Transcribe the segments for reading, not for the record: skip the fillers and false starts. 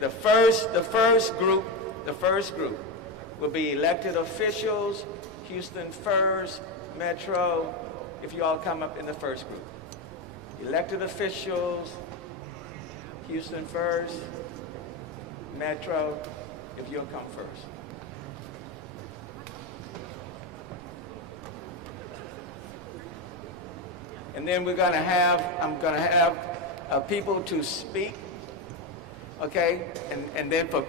The first group will be elected officials, Houston First, Metro, if you all come up in the first group. Elected officials, Houston First, Metro, if you'll come first. And then I'm gonna have people to speak, okay? And then for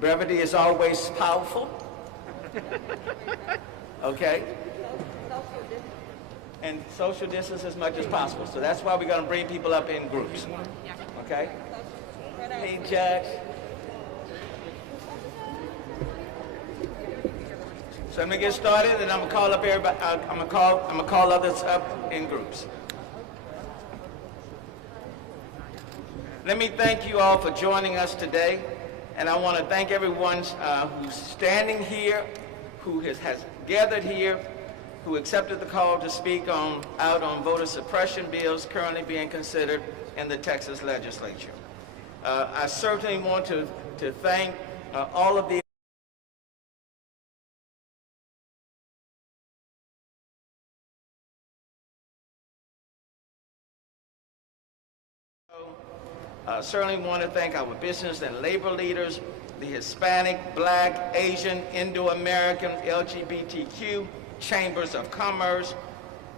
brevity is always powerful, okay? And social distance as much as possible. So that's why we're gonna bring people up in groups, okay? Hey, Judge. So let me get started, and I'm gonna call up everybody. I'm gonna call others up in groups. Let me thank you all for joining us today, and I want to thank everyone who's standing here, who has gathered here, who accepted the call to speak out on voter suppression bills currently being considered in the Texas Legislature. I certainly want to thank all of the certainly want to thank our business and labor leaders, the Hispanic, Black, Asian, Indo-American, LGBTQ chambers of commerce,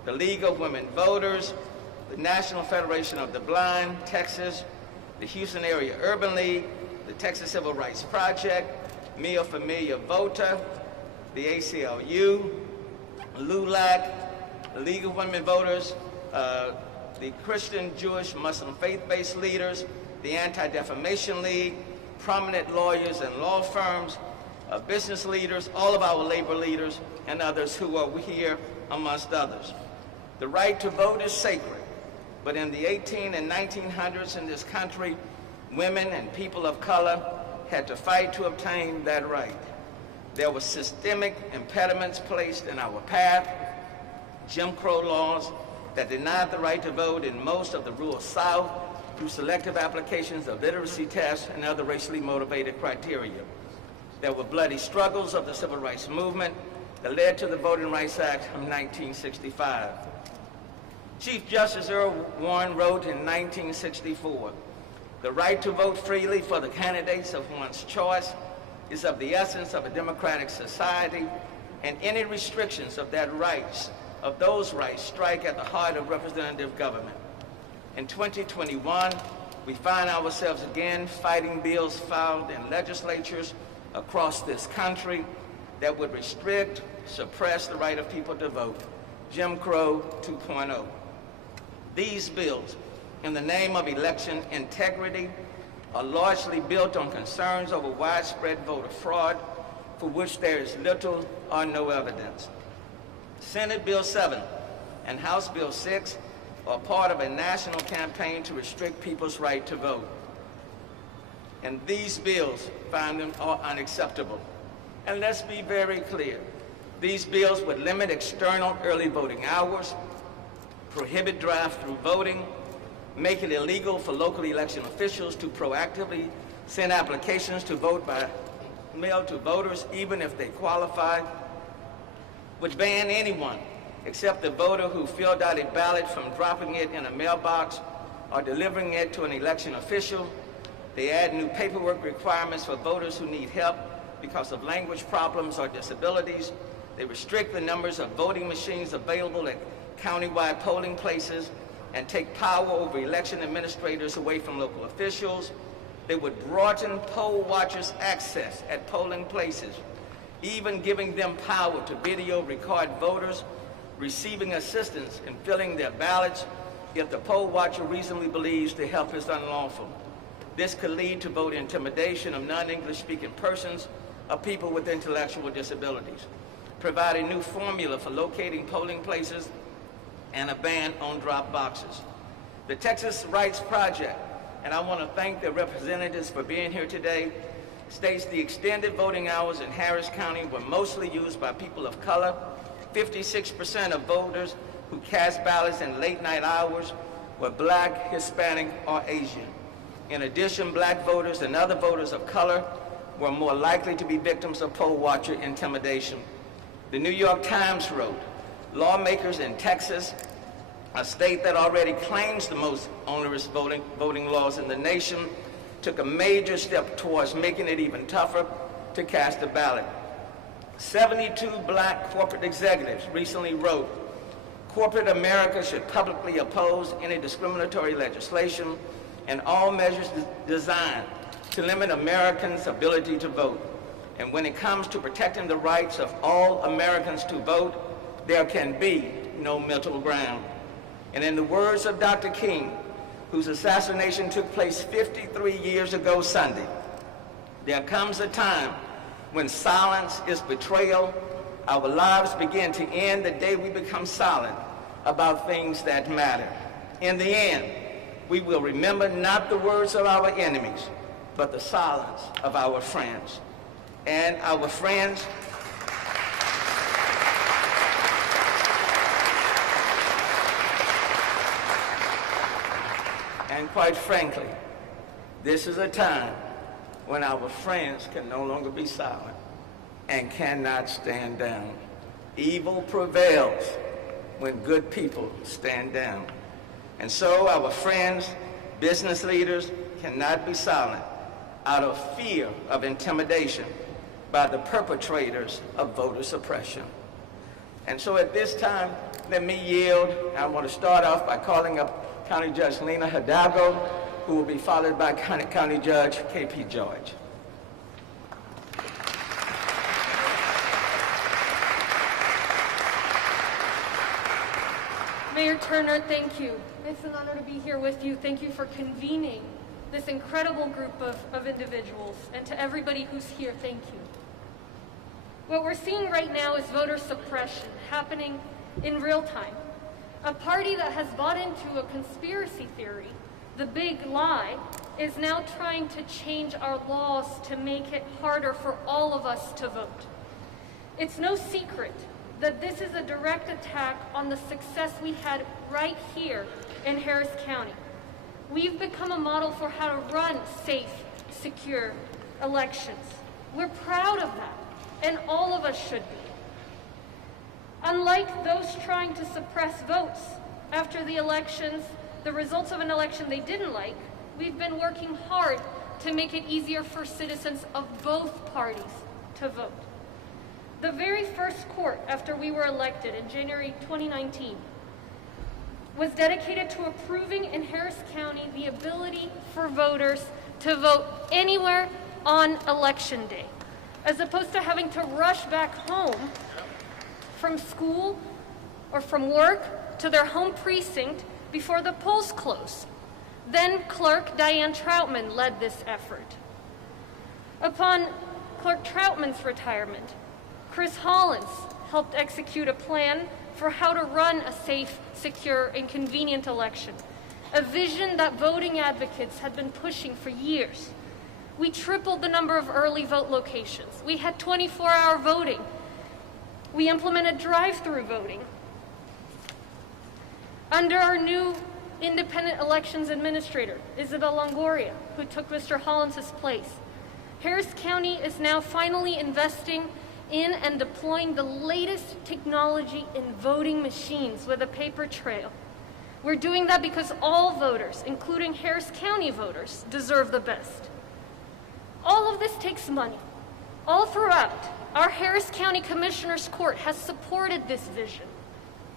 the League of Women Voters, the National Federation of the Blind, Texas, the Houston Area Urban League, the Texas Civil Rights Project, Mia Familia Vota, the ACLU, LULAC, the League of Women Voters, the Christian, Jewish, Muslim faith-based leaders, the Anti-Defamation League, prominent lawyers and law firms, business leaders, all of our labor leaders, and others who are here, amongst others. The right to vote is sacred, but in the 1800s and 1900s in this country, women and people of color had to fight to obtain that right. There were systemic impediments placed in our path, Jim Crow laws that denied the right to vote in most of the rural South through selective applications of literacy tests and other racially motivated criteria. There were bloody struggles of the civil rights movement that led to the Voting Rights Act of 1965. Chief Justice Earl Warren wrote in 1964, "The right to vote freely for the candidates of one's choice is of the essence of a democratic society, and any restrictions of those rights strike at the heart of representative government." In 2021, we find ourselves again fighting bills filed in legislatures across this country that would restrict, suppress the right of people to vote, Jim Crow 2.0. These bills, in the name of election integrity, are largely built on concerns over widespread voter fraud, for which there is little or no evidence. Senate Bill 7 and House Bill 6 are part of a national campaign to restrict people's right to vote. And these bills find them are unacceptable. And let's be very clear. These bills would limit external early voting hours, prohibit drive-through voting, make it illegal for local election officials to proactively send applications to vote by mail to voters, even if they qualify, would ban anyone except the voter who filled out a ballot from dropping it in a mailbox or delivering it to an election official. They add new paperwork requirements for voters who need help because of language problems or disabilities. They restrict the numbers of voting machines available at countywide polling places and take power over election administrators away from local officials. They would broaden poll watchers' access at polling places, even giving them power to video record voters receiving assistance in filling their ballots if the poll watcher reasonably believes the help is unlawful. This could lead to voter intimidation of non-English speaking persons or people with intellectual disabilities, provide a new formula for locating polling places, and a ban on drop boxes. The Texas Rights Project, and I want to thank the representatives for being here today, states the extended voting hours in Harris County were mostly used by people of color. 56% of voters who cast ballots in late night hours were Black, Hispanic, or Asian. In addition, black voters and other voters of color were more likely to be victims of poll watcher intimidation. The New York Times wrote, lawmakers in Texas, a state that already claims the most onerous voting laws in the nation, took a major step towards making it even tougher to cast a ballot. 72 black corporate executives recently wrote, corporate America should publicly oppose any discriminatory legislation and all measures designed to limit Americans' ability to vote. And when it comes to protecting the rights of all Americans to vote, there can be no middle ground. And in the words of Dr. King, whose assassination took place 53 years ago Sunday, there comes a time when silence is betrayal. Our lives begin to end the day we become silent about things that matter. In the end, we will remember not the words of our enemies, but the silence of our friends. And our friends, and quite frankly, this is a time when our friends can no longer be silent and cannot stand down. Evil prevails when good people stand down. And so our friends, business leaders, cannot be silent out of fear of intimidation by the perpetrators of voter suppression. And so at this time, let me yield. I want to start off by calling up County Judge Lena Hidalgo, who will be followed by County Judge K.P. George. Mayor Turner, thank you. It's an honor to be here with you. Thank you for convening this incredible group of individuals. And to everybody who's here, thank you. What we're seeing right now is voter suppression happening in real time. A party that has bought into a conspiracy theory, the big lie, is now trying to change our laws to make it harder for all of us to vote. It's no secret that this is a direct attack on the success we had right here in Harris County. We've become a model for how to run safe, secure elections. We're proud of that, and all of us should be. Unlike those trying to suppress votes after the elections, the results of an election they didn't like, we've been working hard to make it easier for citizens of both parties to vote. The very first court after we were elected in January 2019 was dedicated to approving in Harris County the ability for voters to vote anywhere on Election Day, as opposed to having to rush back home from school or from work to their home precinct before the polls close. Then Clerk Diane Troutman led this effort. Upon Clerk Troutman's retirement, Chris Hollins helped execute a plan for how to run a safe, secure, and convenient election, a vision that voting advocates had been pushing for years. We tripled the number of early vote locations. We had 24-hour voting. We implemented drive-through voting. Under our new independent elections administrator, Isabel Longoria, who took Mr. Hollins' place, Harris County is now finally investing in and deploying the latest technology in voting machines with a paper trail. We're doing that because all voters, including Harris County voters, deserve the best. All of this takes money. All throughout, our Harris County Commissioner's Court has supported this vision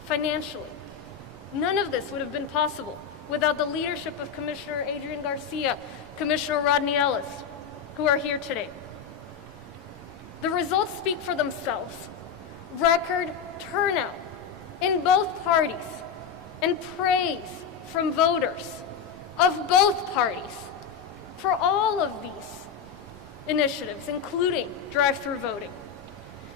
financially. None of this would have been possible without the leadership of Commissioner Adrian Garcia, Commissioner Rodney Ellis, who are here today. The results speak for themselves. Record turnout in both parties and praise from voters of both parties for all of these initiatives, including drive-through voting.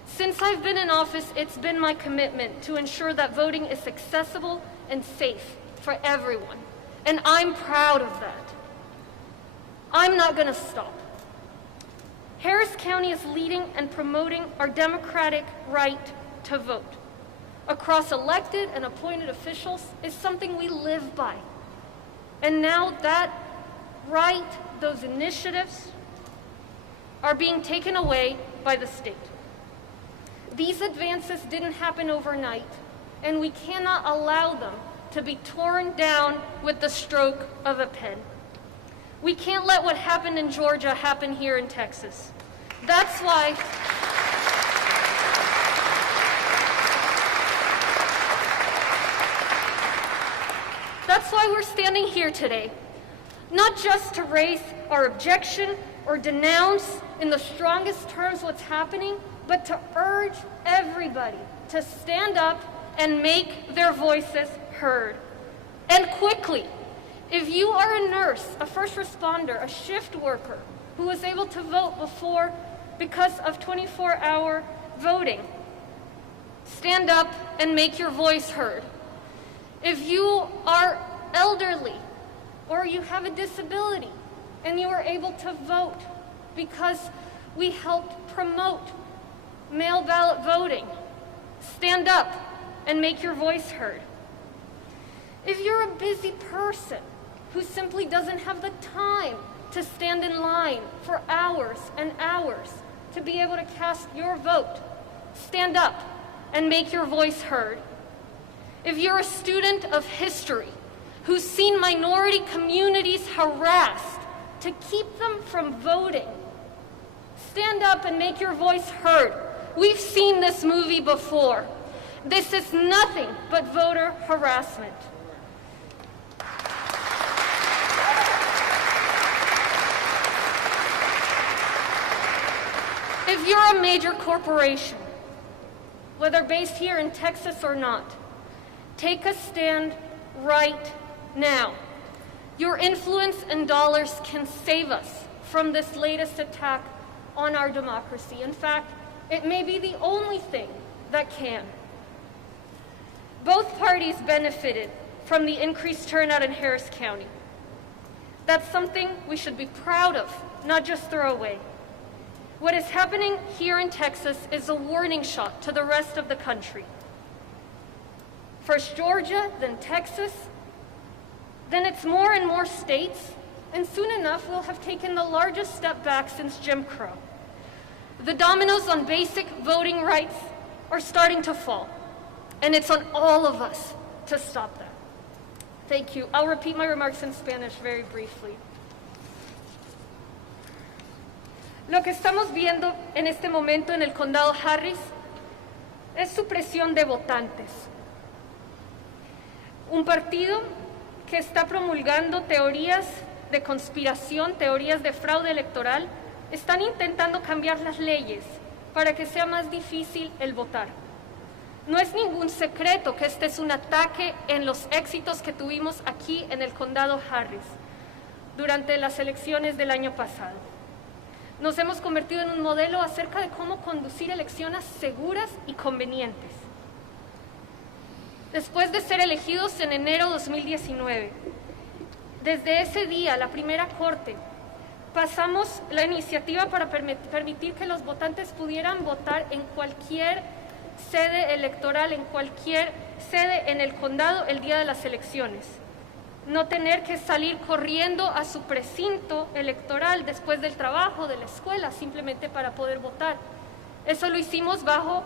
Since I've been in office, it's been my commitment to ensure that voting is accessible and safe for everyone, and I'm proud of that. I'm not going to stop. Harris County is leading and promoting our democratic right to vote across elected and appointed officials is something we live by. And now that right, those initiatives are being taken away by the state. These advances didn't happen overnight, and we cannot allow them to be torn down with the stroke of a pen. We can't let what happened in Georgia happen here in Texas. That's why we're standing here today, not just to raise our objection or denounce in the strongest terms what's happening, but to urge everybody to stand up and make their voices heard. And quickly, if you are a nurse, a first responder, a shift worker who was able to vote before because of 24-hour voting, stand up and make your voice heard. If you are elderly or you have a disability and you are able to vote because we helped promote mail ballot voting, stand up and make your voice heard. If you're a busy person who simply doesn't have the time to stand in line for hours and hours to be able to cast your vote, stand up and make your voice heard. If you're a student of history who's seen minority communities harassed to keep them from voting, stand up and make your voice heard. We've seen this movie before. This is nothing but voter harassment. If you're a major corporation, whether based here in Texas or not, take a stand right now. Your influence and dollars can save us from this latest attack on our democracy. In fact, it may be the only thing that can. Both parties benefited from the increased turnout in Harris County. That's something we should be proud of, not just throw away. What is happening here in Texas is a warning shot to the rest of the country. First Georgia, then Texas, then it's more and more states, and soon enough we'll have taken the largest step back since Jim Crow. The dominoes on basic voting rights are starting to fall, and it's on all of us to stop that. Thank you. I'll repeat my remarks in Spanish very briefly. Lo que estamos viendo en este momento en el condado Harris es supresión de votantes. Un partido que está promulgando teorías de conspiración, teorías de fraude electoral, están intentando cambiar las leyes para que sea más difícil el votar. No es ningún secreto que este es un ataque en los éxitos que tuvimos aquí en el condado Harris durante las elecciones del año pasado. Nos hemos convertido en un modelo acerca de cómo conducir elecciones seguras y convenientes. Después de ser elegidos en enero de 2019, desde ese día, la primera corte, pasamos la iniciativa para permitir que los votantes pudieran votar en cualquier sede electoral, en cualquier sede en el condado el día de las elecciones. No tener que salir corriendo a su precinto electoral después del trabajo, de la escuela, simplemente para poder votar. Eso lo hicimos bajo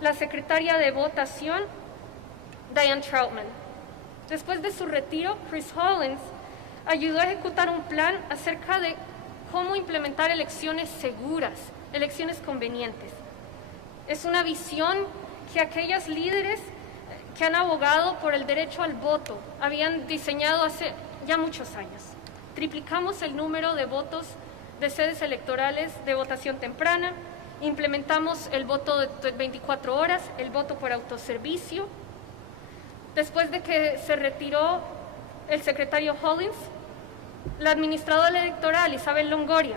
la secretaria de votación, Diane Troutman. Después de su retiro, Chris Hollins ayudó a ejecutar un plan acerca de cómo implementar elecciones seguras, elecciones convenientes. Es una visión que aquellos líderes que han abogado por el derecho al voto habían diseñado hace ya muchos años. Triplicamos el número de votos de sedes electorales de votación temprana, implementamos el voto de 24 horas, el voto por autoservicio. Después de que se retiró el secretario Hollins, la administradora electoral, Isabel Longoria,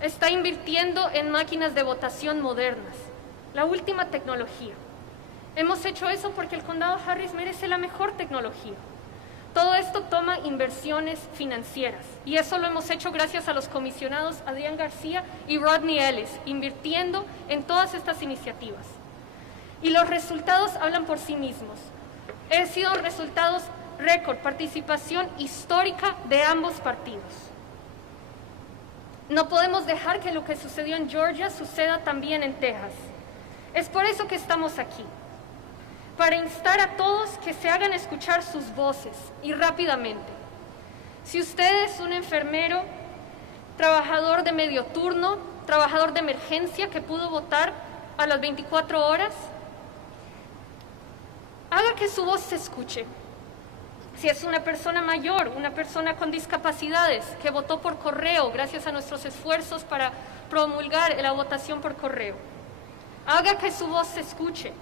está invirtiendo en máquinas de votación modernas, la última tecnología. Hemos hecho eso porque el condado Harris merece la mejor tecnología. Todo esto toma inversiones financieras y eso lo hemos hecho gracias a los comisionados Adrián García y Rodney Ellis, invirtiendo en todas estas iniciativas. Y los resultados hablan por sí mismos. Han sido resultados récord, participación histórica de ambos partidos. No podemos dejar que lo que sucedió en Georgia suceda también en Texas. Es por eso que estamos aquí, para instar a todos que se hagan escuchar sus voces y rápidamente. Si usted es un enfermero, trabajador de medio turno, trabajador de emergencia que pudo votar a las 24 horas, haga que su voz se escuche. Si es una persona mayor, una persona con discapacidades que votó por correo gracias a nuestros esfuerzos para promulgar la votación por correo, haga que su voz se escuche.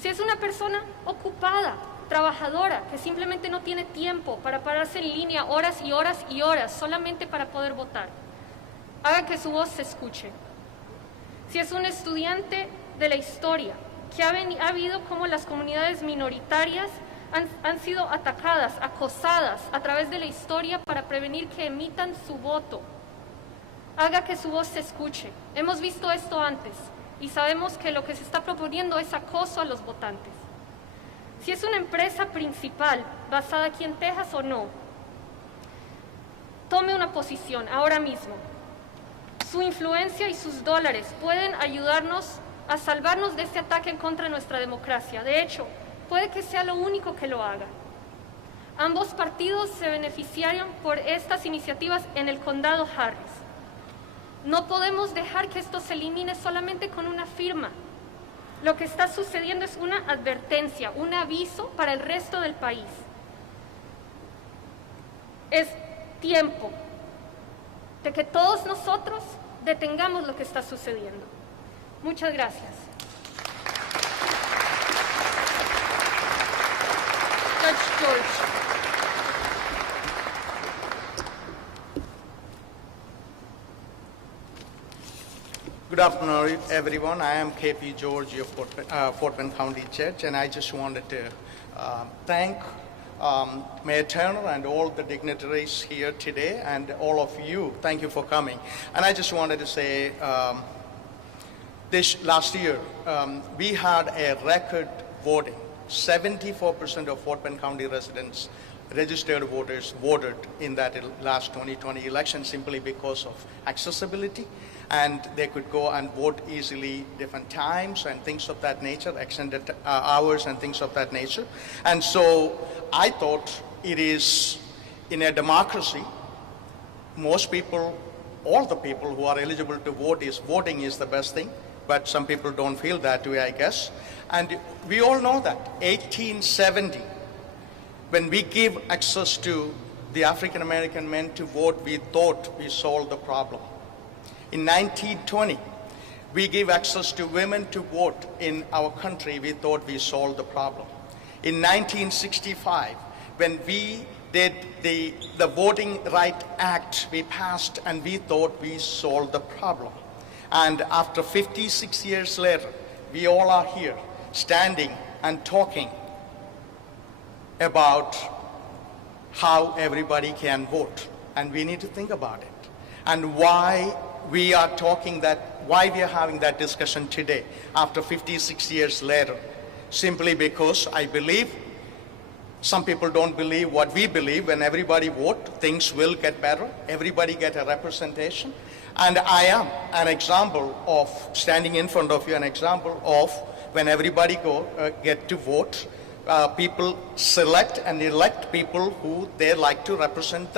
Si es una persona ocupada, trabajadora, que simplemente no tiene tiempo para pararse en línea horas y horas y horas solamente para poder votar, haga que su voz se escuche. Si es un estudiante de la historia, que ha habido como las comunidades minoritarias han sido atacadas, acosadas a través de la historia para prevenir que emitan su voto, haga que su voz se escuche. Hemos visto esto antes y sabemos que lo que se está proponiendo es acoso a los votantes. Si es una empresa principal basada aquí en Texas o no, tome una posición ahora mismo. Su influencia y sus dólares pueden ayudarnos a salvarnos de este ataque en contra de nuestra democracia. De hecho, puede que sea lo único que lo haga. Ambos partidos se beneficiaron por estas iniciativas en el condado Harris. No podemos dejar que esto se elimine solamente con una firma. Lo que está sucediendo es una advertencia, un aviso para el resto del país. Es tiempo de que todos nosotros detengamos lo que está sucediendo. Muchas gracias. Judge George. Good afternoon, everyone. I am KP George of Fort Bend County Judge, and I just wanted to thank Mayor Turner and all the dignitaries here today, and all of you. Thank you for coming. And I just wanted to say, this last year, we had a record voting. 74% of Fort Bend County residents, registered voters, voted in that last 2020 election simply because of accessibility, and they could go and vote easily different times and things of that nature, extended hours and things of that nature. And so I thought it is, in a democracy, most people, all the people who are eligible to vote, voting is the best thing, but some people don't feel that way, I guess. And we all know that 1870, when we give access to the African American men to vote, we thought we solved the problem. In 1920, we give access to women to vote in our country, we thought we solved the problem. In 1965, when we did the Voting Right Act, we passed and we thought we solved the problem. And after 56 years later, we all are here standing and talking about how everybody can vote. And we need to think about it. And why we are why we are having that discussion today, after 56 years later. Simply because I believe, some people don't believe what we believe, when everybody vote, things will get better, everybody get a representation. And I am an example of, standing in front of you, an example of when everybody get to vote, people select and elect people who they like to represent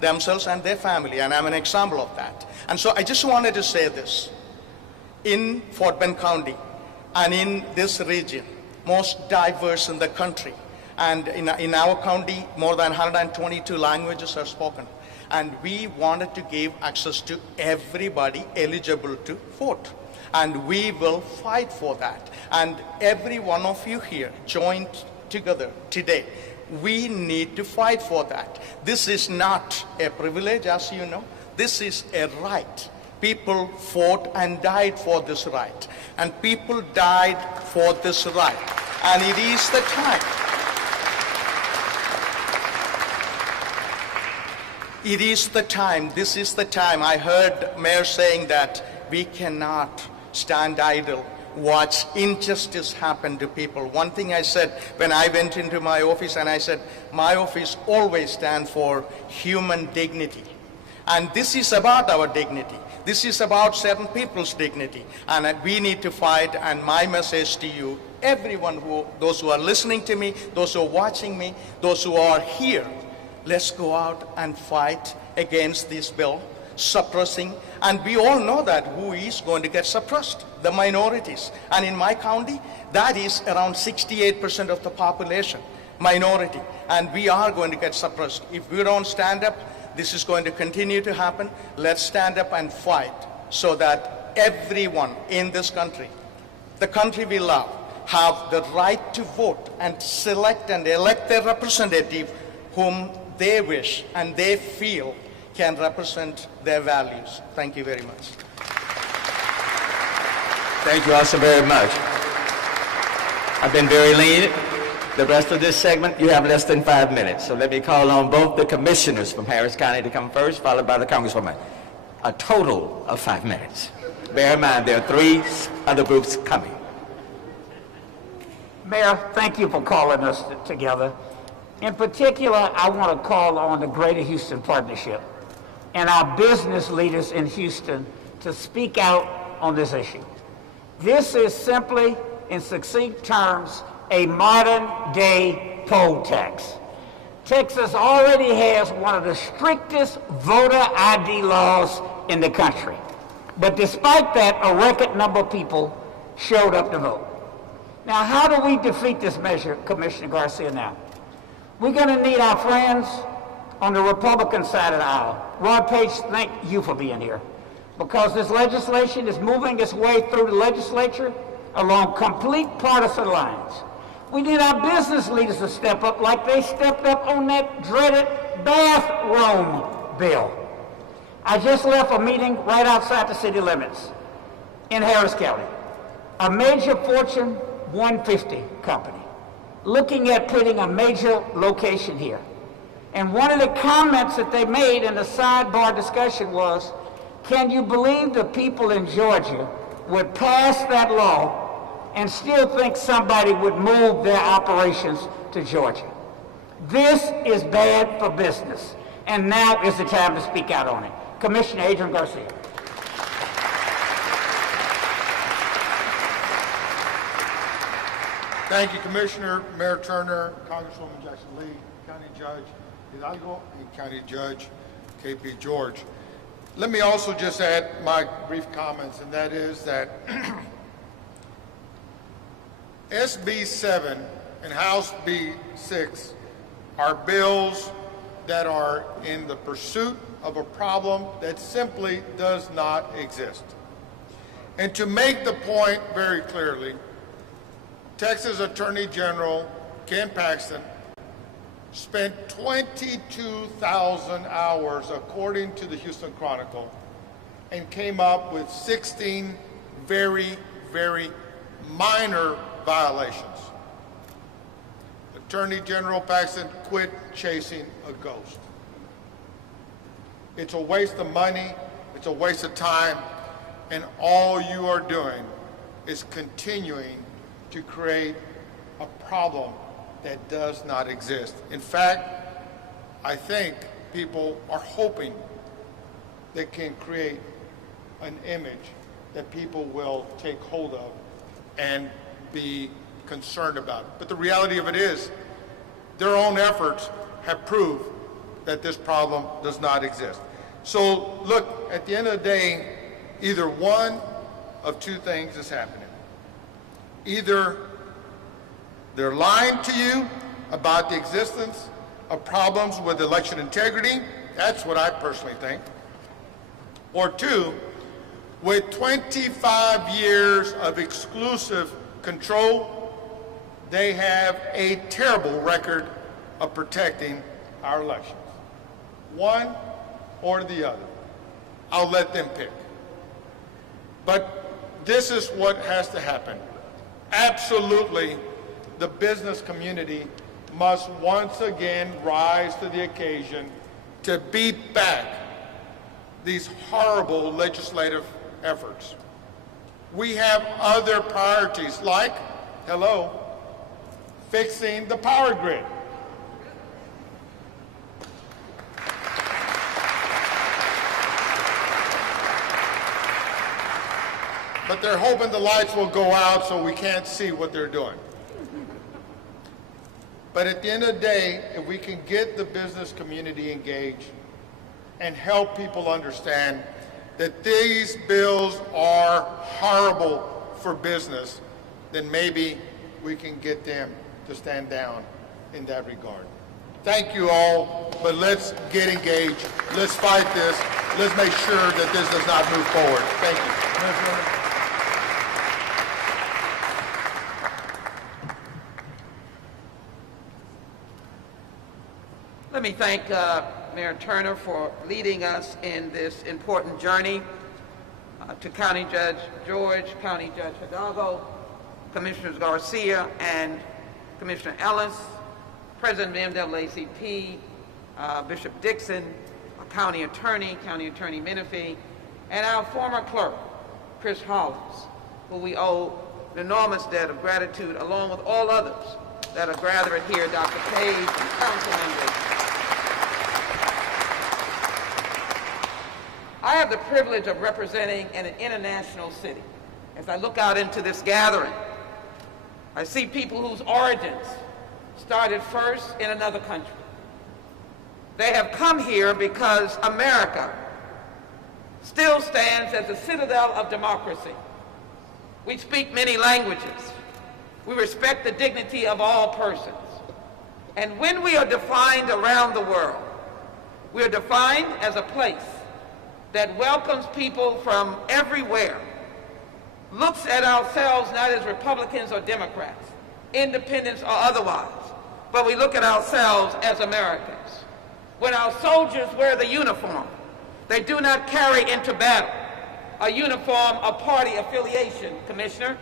themselves and their family, and I'm an example of that. And so I just wanted to say this. In Fort Bend County and in this region, most diverse in the country, and in our county, more than 122 languages are spoken. And we wanted to give access to everybody eligible to vote. And we will fight for that. And every one of you here joined together today. We need to fight for that. This is not a privilege, as you know. This is a right. People fought and died for this right. And people died for this right. And it is the time. It is the time, this is the time. I heard Mayor saying that we cannot stand idle, watch injustice happen to people. One thing I said when I went into my office, and I said, my office always stands for human dignity. And this is about our dignity. This is about certain people's dignity. And we need to fight. And my message to you, everyone, those who are listening to me, those who are watching me, those who are here, let's go out and fight against this bill, suppressing. And we all know that who is going to get suppressed? The minorities. And in my county, that is around 68% of the population, minority. And we are going to get suppressed. If we don't stand up, this is going to continue to happen. Let's stand up and fight so that everyone in this country, the country we love, have the right to vote and select and elect their representative whom they wish and they feel can represent their values. Thank you very much. Thank you also very much. I've been very lenient. The rest of this segment, you have less than 5 minutes. So let me call on both the commissioners from Harris County to come first, followed by the congresswoman. A total of 5 minutes. Bear in mind, there are 3 other groups coming. Mayor, thank you for calling us together. In particular, I want to call on the Greater Houston Partnership and our business leaders in Houston to speak out on this issue. This is simply, in succinct terms, a modern-day poll tax. Texas already has one of the strictest voter ID laws in the country. But despite that, a record number of people showed up to vote. Now, how do we defeat this measure, Commissioner Garcia, now? We're going to need our friends on the Republican side of the aisle. Rod Page, thank you for being here. Because this legislation is moving its way through the legislature along complete partisan lines. We need our business leaders to step up like they stepped up on that dreaded bathroom bill. I just left a meeting right outside the city limits in Harris County. A major Fortune 150 company looking at putting a major location here. And one of the comments that they made in the sidebar discussion was, can you believe the people in Georgia would pass that law and still think somebody would move their operations to Georgia? This is bad for business, and now is the time to speak out on it. Commissioner Adrian Garcia. Thank you, Commissioner, Mayor Turner, Congresswoman Jackson Lee, County Judge Hidalgo, and County Judge KP George. Let me also just add my brief comments, and that is that SB 7 and House B 6 are bills that are in the pursuit of a problem that simply does not exist. And to make the point very clearly, Texas Attorney General Ken Paxton spent 22,000 hours, according to the Houston Chronicle, and came up with 16 very, very minor violations. Attorney General Paxton, quit chasing a ghost. It's a waste of money, it's a waste of time, and all you are doing is continuing to create a problem that does not exist. In fact, I think people are hoping they can create an image that people will take hold of and be concerned about. But the reality of it is, their own efforts have proved that this problem does not exist. So look, at the end of the day, either one of 2 things is happening. Either they're lying to you about the existence of problems with election integrity, that's what I personally think. Or 2, with 25 years of exclusive control, they have a terrible record of protecting our elections. One or the other. I'll let them pick. But this is what has to happen. Absolutely, the business community must once again rise to the occasion to beat back these horrible legislative efforts. We have other priorities like, fixing the power grid. but they're hoping the lights will go out so we can't see what they're doing. But at the end of the day, if we can get the business community engaged and help people understand that these bills are horrible for business, then maybe we can get them to stand down in that regard. Thank you all, but let's get engaged. Let's fight this. Let's make sure that this does not move forward. Thank you. Let me thank Mayor Turner for leading us in this important journey. To County Judge George, County Judge Hidalgo, Commissioners Garcia and Commissioner Ellis, President of the NAACP, Bishop Dixon, County Attorney Menifee, and our former clerk, Chris Hollins, who we owe an enormous debt of gratitude, along with all others that are gathered here, Dr. Page and council members. I have the privilege of representing an international city. As I look out into this gathering, I see people whose origins started first in another country. They have come here because America still stands as a citadel of democracy. We speak many languages. We respect the dignity of all persons. And when we are defined around the world, we are defined as a place that welcomes people from everywhere, looks at ourselves not as Republicans or Democrats, independents or otherwise, but we look at ourselves as Americans. When our soldiers wear the uniform, they do not carry into battle a uniform of party affiliation, Commissioner.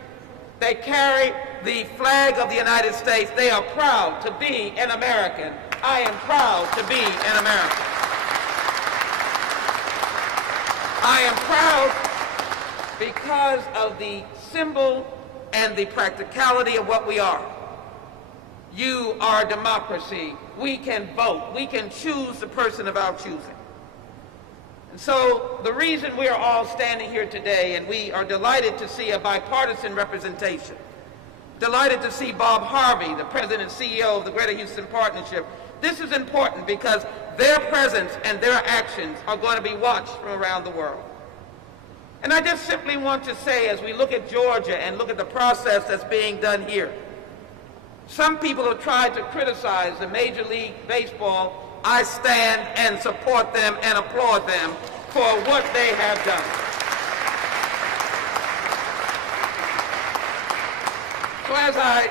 They carry the flag of the United States. They are proud to be an American. I am proud to be an American. I am proud because of the symbol and the practicality of what we are. You are a democracy. We can vote. We can choose the person of our choosing. And so the reason we are all standing here today, and we are delighted to see a bipartisan representation, delighted to see Bob Harvey, the president and CEO of the Greater Houston Partnership. This is important because their presence and their actions are going to be watched from around the world. And I just simply want to say, as we look at Georgia and look at the process that's being done here, some people have tried to criticize the Major League Baseball. I stand and support them and applaud them for what they have done. So as I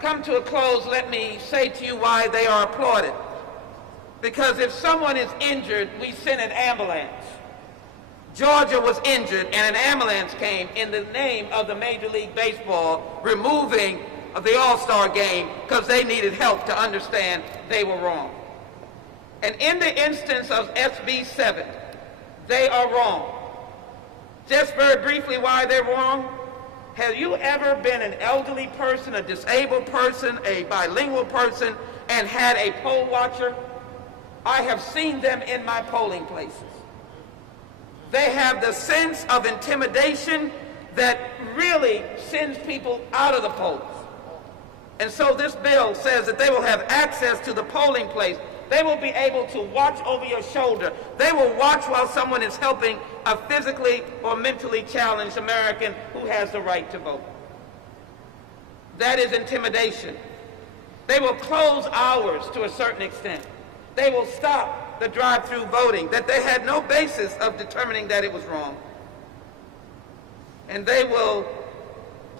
come to a close, let me say to you why they are applauded. Because if someone is injured, we send an ambulance. Georgia was injured and an ambulance came in the name of the Major League Baseball removing the All-Star game because they needed help to understand they were wrong. And in the instance of SB 7, they are wrong. Just very briefly why they're wrong. Have you ever been an elderly person, a disabled person, a bilingual person, and had a poll watcher? I have seen them in my polling places. They have the sense of intimidation that really sends people out of the polls. And so this bill says that they will have access to the polling place. They will be able to watch over your shoulder. They will watch while someone is helping a physically or mentally challenged American who has the right to vote. That is intimidation. They will close hours to a certain extent. They will stop the drive-through voting that they had no basis of determining that it was wrong. And they will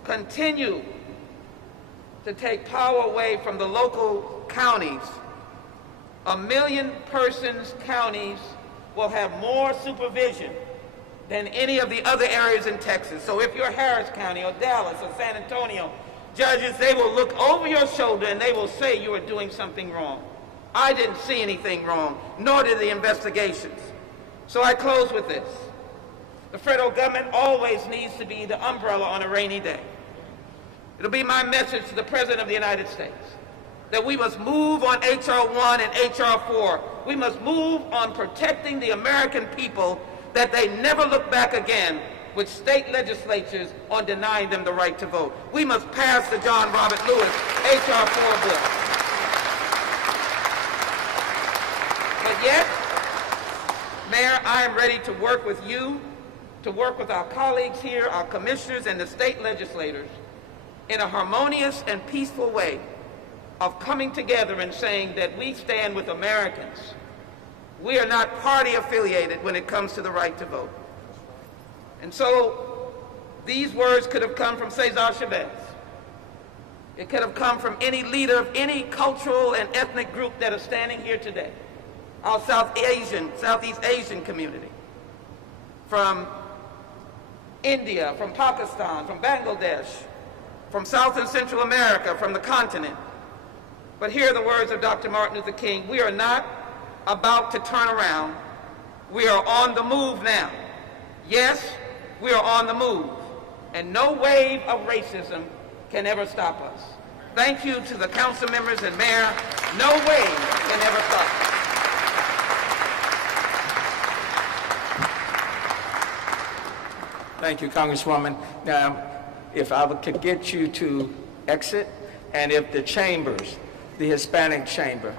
continue to take power away from the local counties. 1 million persons counties will have more supervision than any of the other areas in Texas. So if you're Harris County or Dallas or San Antonio, judges, they will look over your shoulder and they will say you are doing something wrong. I didn't see anything wrong, nor did the investigations. So I close with this. The federal government always needs to be the umbrella on a rainy day. It'll be my message to the President of the United States that we must move on H.R. 1 and H.R. 4. We must move on protecting the American people, that they never look back again with state legislatures on denying them the right to vote. We must pass the John Robert Lewis H.R. 4 bill. But yet, Mayor, I am ready to work with you, to work with our colleagues here, our commissioners, and the state legislators in a harmonious and peaceful way of coming together and saying that we stand with Americans. We are not party affiliated when it comes to the right to vote. And so these words could have come from Cesar Chavez. It could have come from any leader of any cultural and ethnic group that are standing here today. Our Southeast Asian community, from India, from Pakistan, from Bangladesh, from South and Central America, from the continent. But here are the words of Dr. Martin Luther King. We are not about to turn around. We are on the move now. Yes, we are on the move. And no wave of racism can ever stop us. Thank you to the council members and mayor. No wave can ever stop us. Thank you, Congresswoman. Now, if I could get you to exit, and if the chambers, the Hispanic chamber,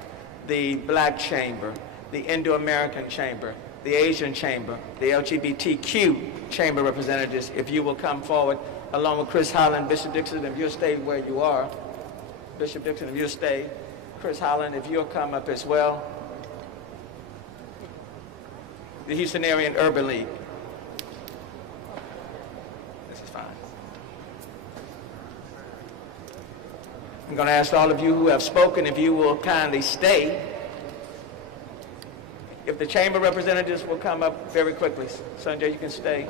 the Black chamber, the Indo-American chamber, the Asian chamber, the LGBTQ chamber representatives, if you will come forward, along with Chris Holland, Bishop Dixon, if you'll stay where you are. Bishop Dixon, if you'll stay. Chris Holland, if you'll come up as well. The Houston Area and Urban League. This is fine. I'm going to ask all of you who have spoken if you will kindly stay. If the chamber representatives will come up very quickly. Sanjay, you can stay.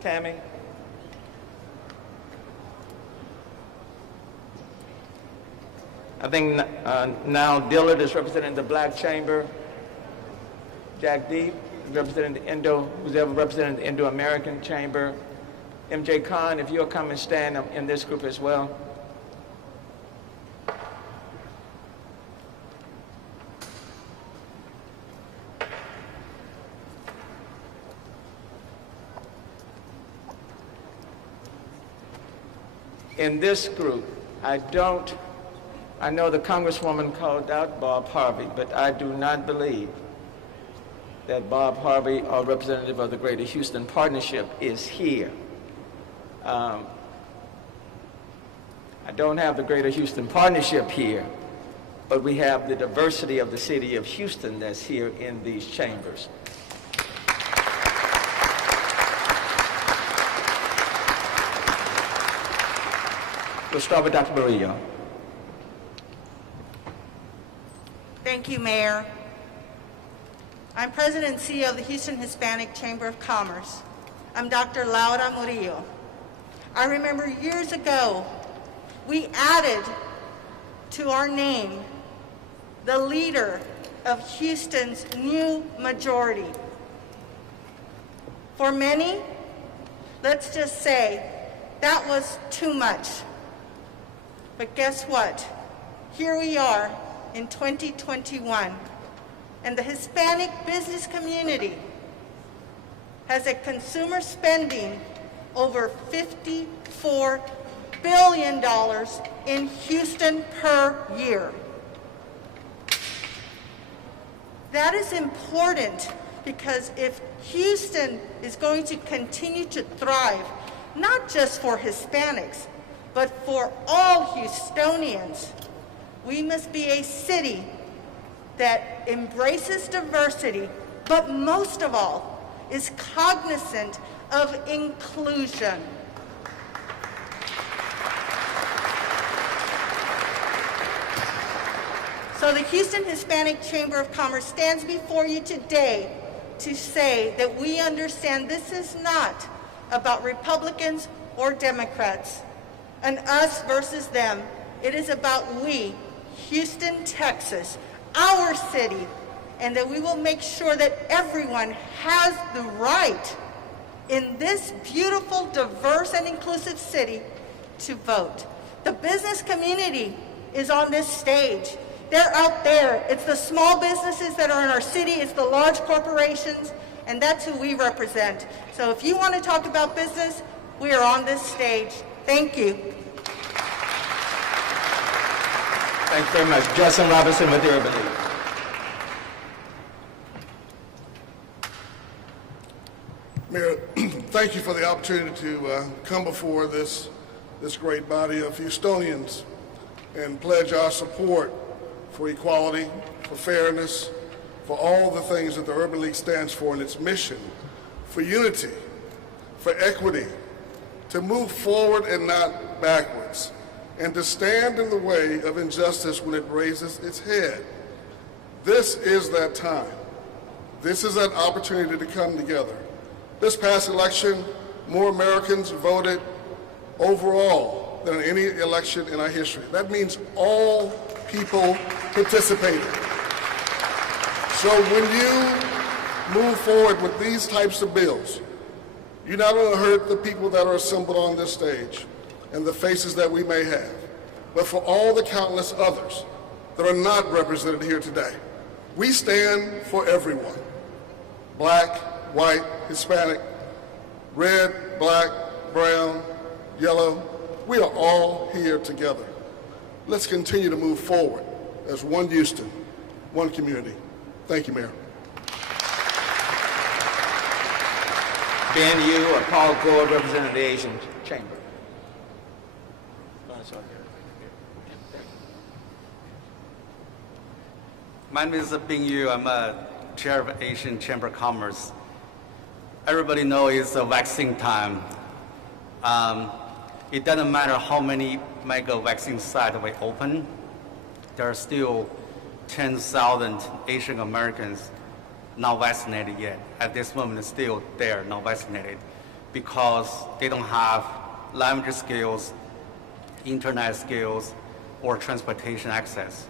Tammy. I think now Dillard is representing the Black Chamber. Jack Deeb is representing the who's ever representing the Indo-American Chamber. MJ Khan, if you'll come and stand in this group as well. In this group, I know the Congresswoman called out Bob Harvey, but I do not believe that Bob Harvey, or representative of the Greater Houston Partnership, is here. I don't have the Greater Houston Partnership here, but we have the diversity of the city of Houston that's here in these chambers. We'll start with Dr. Murillo. Thank you, Mayor. I'm President and CEO of the Houston Hispanic Chamber of Commerce. I'm Dr. Laura Murillo. I remember years ago, we added to our name the leader of Houston's new majority. For many, let's just say, that was too much. But guess what? Here we are in 2021, and the Hispanic business community has a consumer spending over $54 billion in Houston per year. That is important because if Houston is going to continue to thrive, not just for Hispanics, but for all Houstonians, we must be a city that embraces diversity, but most of all, is cognizant of inclusion. So the Houston Hispanic Chamber of Commerce stands before you today to say that we understand this is not about Republicans or Democrats, and us versus them. It is about we, Houston, Texas, our city, and that we will make sure that everyone has the right in this beautiful, diverse, and inclusive city to vote. The business community is on this stage. They're out there. It's the small businesses that are in our city. It's the large corporations, and that's who we represent. So if you want to talk about business, we are on this stage. Thank you. Thanks very much. Justin Robinson with the Urban League. Mayor, thank you for the opportunity to come before this great body of Houstonians and pledge our support for equality, for fairness, for all the things that the Urban League stands for in its mission, for unity, for equity, to move forward and not backwards, and to stand in the way of injustice when it raises its head. This is that time. This is that opportunity to come together. This past election, more Americans voted overall than in any election in our history. That means all people participated. So when you move forward with these types of bills, you not only hurt the people that are assembled on this stage and the faces that we may have, but for all the countless others that are not represented here today. We stand for everyone. Black, white, Hispanic, red, black, brown, yellow. We are all here together. Let's continue to move forward as one Houston, one community. Thank you, Mayor. Ben Yu or Paul Gord, representing the Asian Chamber. My name is Bing Yu. I'm a chair of Asian Chamber of Commerce. Everybody knows it's a vaccine time. It doesn't matter how many mega vaccine sites we open, there are still 10,000 Asian Americans not vaccinated yet. At this moment, still they're not vaccinated because they don't have language skills, internet skills, or transportation access.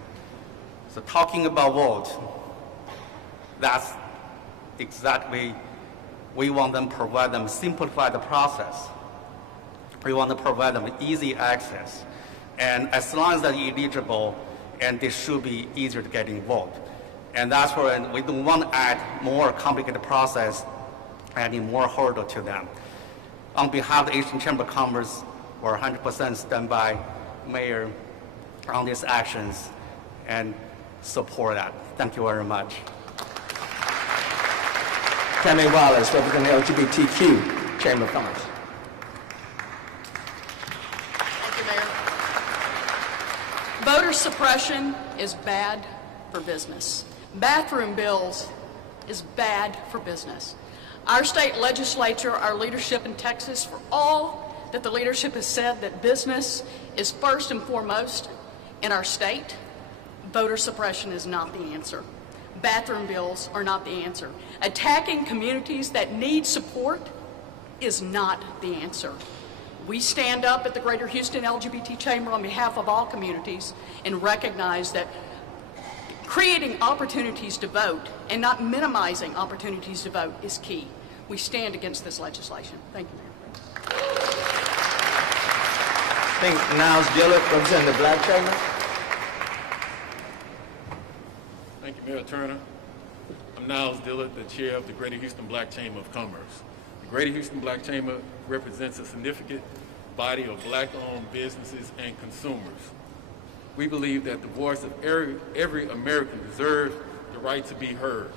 So talking about vote, that's exactly, we want them to provide them, simplify the process. We want to provide them easy access. And as long as they're eligible, and they should be easier to get involved. And that's where we don't want to add more complicated process, adding more hurdle to them. On behalf of the Asian Chamber of Commerce, we're 100% stand by Mayor on these actions and support that. Thank you very much. Tammy Wallace, representing the LGBTQ Chamber of Commerce. Thank you, Mayor. Voter suppression is bad for business. Bathroom bills is bad for business. Our state legislature, our leadership in Texas, for all that the leadership has said that business is first and foremost in our state, voter suppression is not the answer. Bathroom bills are not the answer. Attacking communities that need support is not the answer. We stand up at the Greater Houston LGBT Chamber on behalf of all communities and recognize that creating opportunities to vote and not minimizing opportunities to vote is key. We stand against this legislation. Thank you, Mayor. I think Niles Gillett, representing the Black Chamber. Thank you, Mayor Turner. I'm Niles Dillard, the chair of the Greater Houston Black Chamber of Commerce. The Greater Houston Black Chamber represents a significant body of black-owned businesses and consumers. We believe that the voice of every American deserves the right to be heard.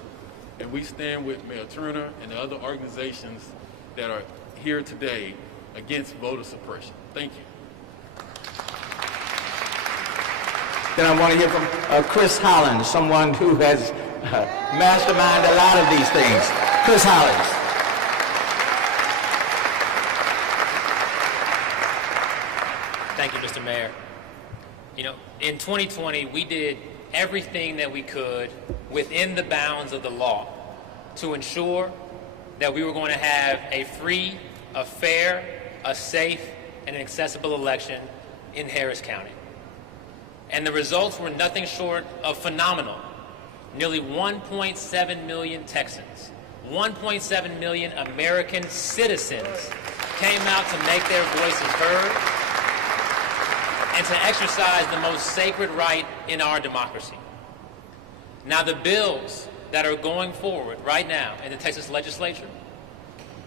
And we stand with Mayor Turner and the other organizations that are here today against voter suppression. Thank you. Then I want to hear from Chris Hollins, someone who has masterminded a lot of these things. Chris Hollins. Thank you, Mr. Mayor. You know, in 2020, we did everything that we could within the bounds of the law to ensure that we were going to have a free, a fair, a safe, and an accessible election in Harris County. And the results were nothing short of phenomenal. Nearly 1.7 million Texans, 1.7 million American citizens came out to make their voices heard. and to exercise the most sacred right in our democracy. Now, the bills that are going forward right now in the Texas Legislature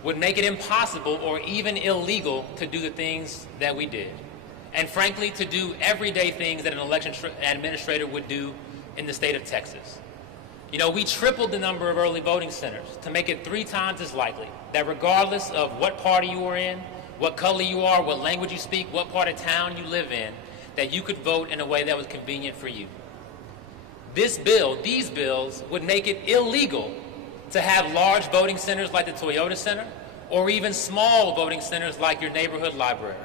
would make it impossible or even illegal to do the things that we did. And frankly, to do everyday things that an election administrator would do in the state of Texas. You know, we tripled the number of early voting centers to make it 3 times as likely that regardless of what party you are in, what color you are, what language you speak, what part of town you live in, that you could vote in a way that was convenient for you. These bills would make it illegal to have large voting centers like the Toyota Center, or even small voting centers like your neighborhood library.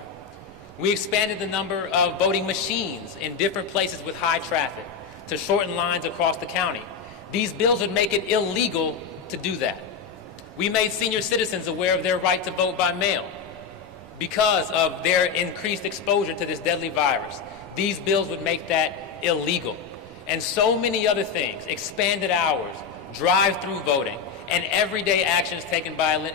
We expanded the number of voting machines in different places with high traffic to shorten lines across the county. These bills would make it illegal to do that. We made senior citizens aware of their right to vote by mail because of their increased exposure to this deadly virus. These bills would make that illegal. And so many other things, expanded hours, drive-through voting, and everyday actions taken by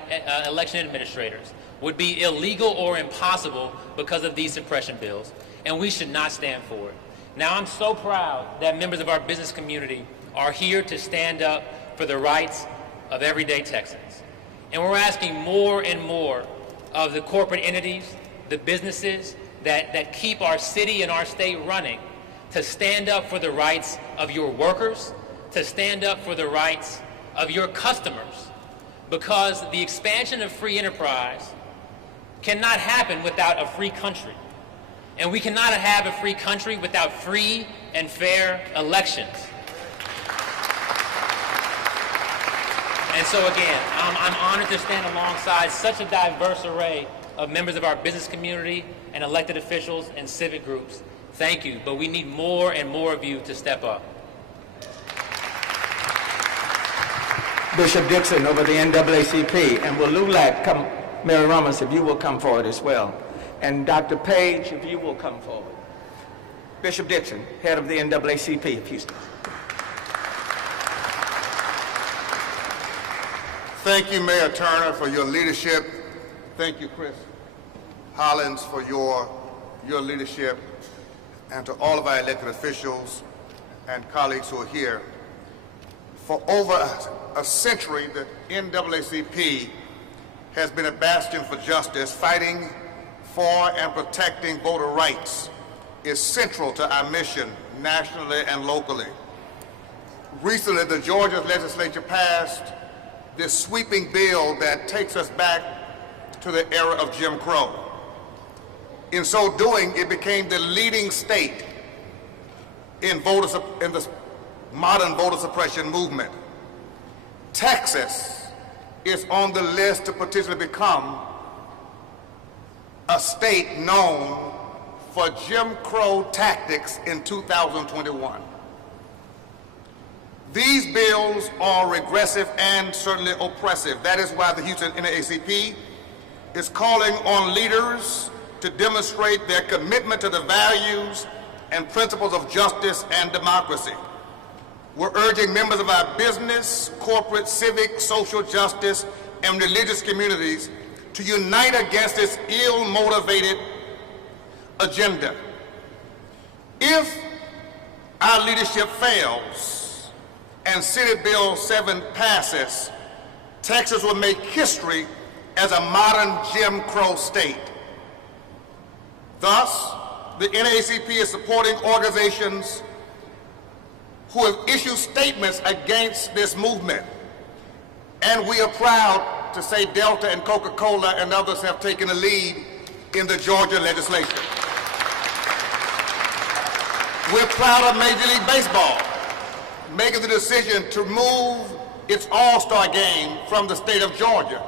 election administrators would be illegal or impossible because of these suppression bills, and we should not stand for it. Now, I'm so proud that members of our business community are here to stand up for the rights of everyday Texans. And we're asking more and more of the corporate entities, the businesses that keep our city and our state running to stand up for the rights of your workers, to stand up for the rights of your customers, because the expansion of free enterprise cannot happen without a free country. And we cannot have a free country without free and fair elections. And so again, I'm honored to stand alongside such a diverse array of members of our business community and elected officials and civic groups. Thank you, but we need more and more of you to step up. Bishop Dixon over the NAACP, and will LULAC come, Mary Ramos, if you will come forward as well. And Dr. Page, if you will come forward. Bishop Dixon, head of the NAACP of Houston. Thank you, Mayor Turner, for your leadership. Thank you, Chris Hollins, for your leadership, and to all of our elected officials and colleagues who are here. For over a century, the NAACP has been a bastion for justice. Fighting for and protecting voter rights is central to our mission nationally and locally. Recently, the Georgia Legislature passed this sweeping bill that takes us back to the era of Jim Crow. In so doing, it became the leading state in the modern voter suppression movement. Texas is on the list to potentially become a state known for Jim Crow tactics in 2021. These bills are regressive and certainly oppressive. That is why the Houston NAACP is calling on leaders to demonstrate their commitment to the values and principles of justice and democracy. We're urging members of our business, corporate, civic, social justice, and religious communities to unite against this ill-motivated agenda. If our leadership fails and Senate Bill 7 passes, Texas will make history as a modern Jim Crow state. Thus, the NAACP is supporting organizations who have issued statements against this movement. And we are proud to say Delta and Coca-Cola and others have taken the lead in the Georgia legislature. We're proud of Major League Baseball making the decision to move its All-Star game from the state of Georgia.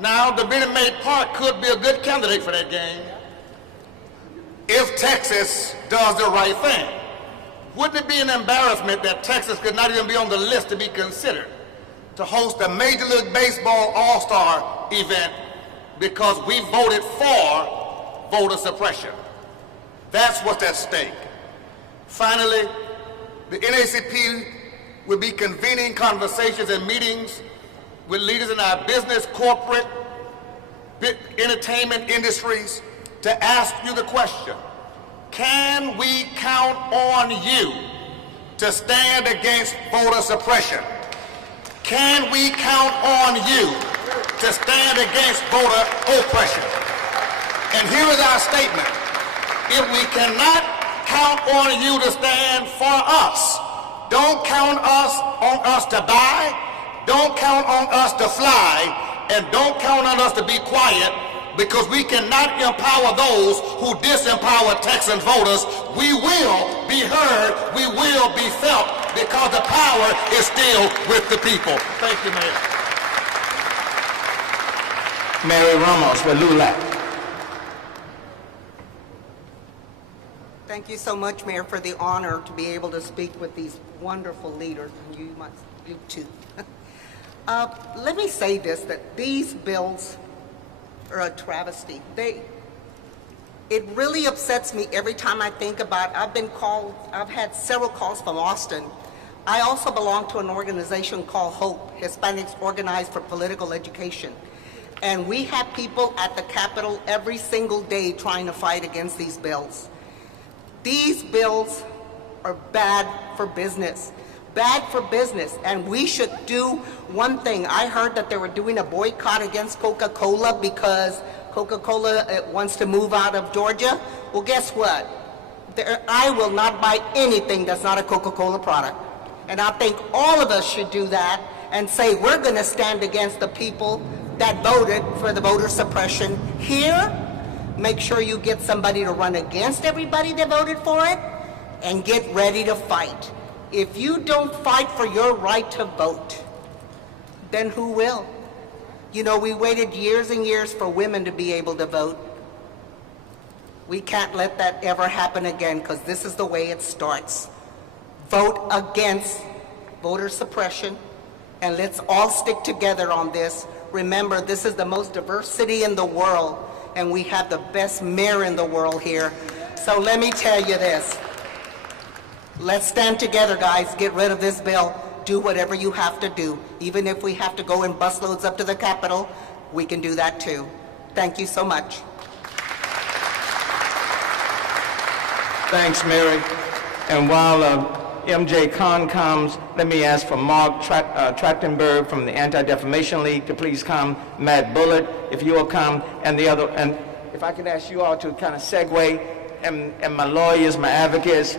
Now, the Minute Maid Park could be a good candidate for that game if Texas does the right thing. Wouldn't it be an embarrassment that Texas could not even be on the list to be considered to host a Major League Baseball All-Star event because we voted for voter suppression? That's what's at stake. Finally, the NAACP will be convening conversations and meetings with leaders in our business, corporate, entertainment industries to ask you the question, can we count on you to stand against voter suppression? Can we count on you to stand against voter oppression? And here is our statement. If we cannot count on you to stand for us, don't count on us to buy, don't count on us to fly, and don't count on us to be quiet, because we cannot empower those who disempower Texan voters. We will be heard, we will be felt, because the power is still with the people. Thank you, Mayor. Mary Ramos with LULAC. Thank you so much, Mayor, for the honor to be able to speak with these wonderful leaders, and you too. Let me say this, that these bills are a travesty. It really upsets me every time I think about it. I've had several calls from Austin. I also belong to an organization called HOPE, Hispanics Organized for Political Education. And we have people at the Capitol every single day trying to fight against these bills. These bills are bad for business. Bad for business, and we should do one thing. I heard that they were doing a boycott against Coca-Cola because Coca-Cola wants to move out of Georgia. Well, guess what? I will not buy anything that's not a Coca-Cola product. And I think all of us should do that and say we're going to stand against the people that voted for the voter suppression here. Make sure you get somebody to run against everybody that voted for it, and get ready to fight. If you don't fight for your right to vote, then who will? You know, we waited years and years for women to be able to vote. We can't let that ever happen again, because this is the way it starts. Vote against voter suppression, and let's all stick together on this. Remember, this is the most diverse city in the world, and we have the best mayor in the world here. So let me tell you this. Let's stand together, guys. Get rid of this bill. Do whatever you have to do. Even if we have to go in busloads up to the Capitol, we can do that too. Thank you so much. Thanks, Mary. And while MJ Khan comes, let me ask for Mark Trachtenberg from the Anti-Defamation League to please come. Matt Bullitt, if you will come, and if I could ask you all to kind of segue, and my lawyers, my advocates,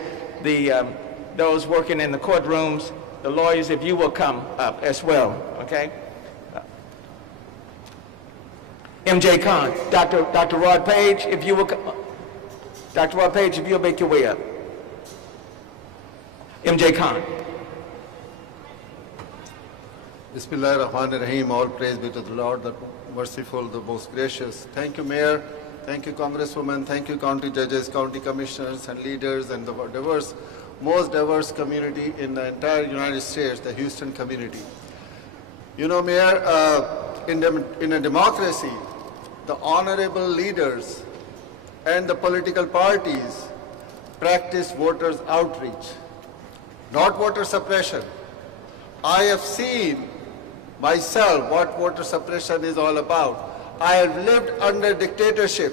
those working in the courtrooms, the lawyers, if you will come up as well, okay? MJ Khan, Dr. Rod Page, if you will come. Dr. Rod Page, if you'll make your way up. MJ Khan. Bismillahirrahmanirrahim. All praise be to the Lord, the merciful, the most gracious. Thank you, Mayor. Thank you, Congresswoman. Thank you, county judges, county commissioners, and leaders, and the most diverse community in the entire United States, the Houston community. You know, Mayor, in a democracy, the honorable leaders and the political parties practice voters' outreach, not voter suppression. I have seen myself what voter suppression is all about. I have lived under dictatorship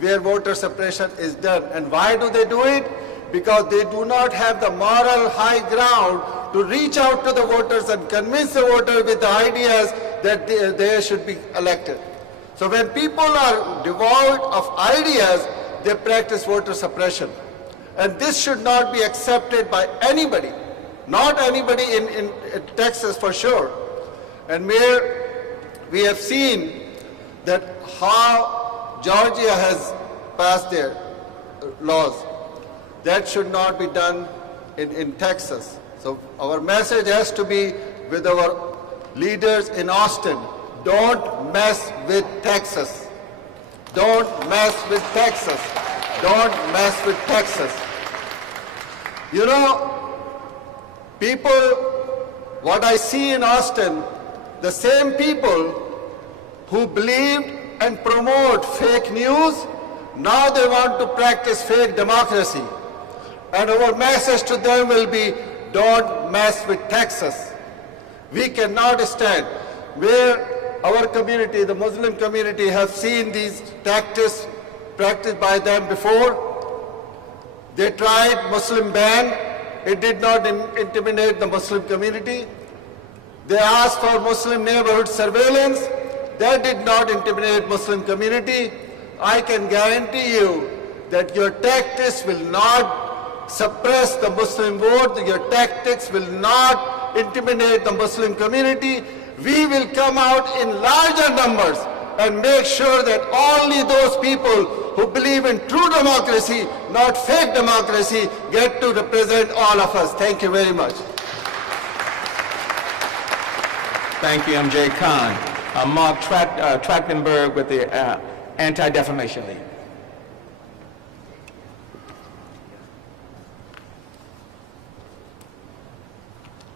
where voter suppression is done. And why do they do it? Because they do not have the moral high ground to reach out to the voters and convince the voter with the ideas that they should be elected. So when people are devoid of ideas, they practice voter suppression. And this should not be accepted by anybody, not anybody in Texas for sure. And Mayor, we have seen that how Georgia has passed their laws. That should not be done in Texas. So our message has to be with our leaders in Austin. Don't mess with Texas. Don't mess with Texas. Don't mess with Texas. You know, people, what I see in Austin, the same people who believed and promote fake news, now they want to practice fake democracy. And our message to them will be, don't mess with Texas. We cannot stand where our community, the Muslim community, have seen these tactics practiced by them before. They tried Muslim ban. It did not intimidate the Muslim community. They asked for Muslim neighborhood surveillance. That did not intimidate Muslim community. I can guarantee you that your tactics will not suppress the Muslim vote. Your tactics will not intimidate the Muslim community. We will come out in larger numbers and make sure that only those people who believe in true democracy, not fake democracy, get to represent all of us. Thank you very much. Thank you, M.J. Khan. Mark Trachtenberg with the Anti-Defamation League.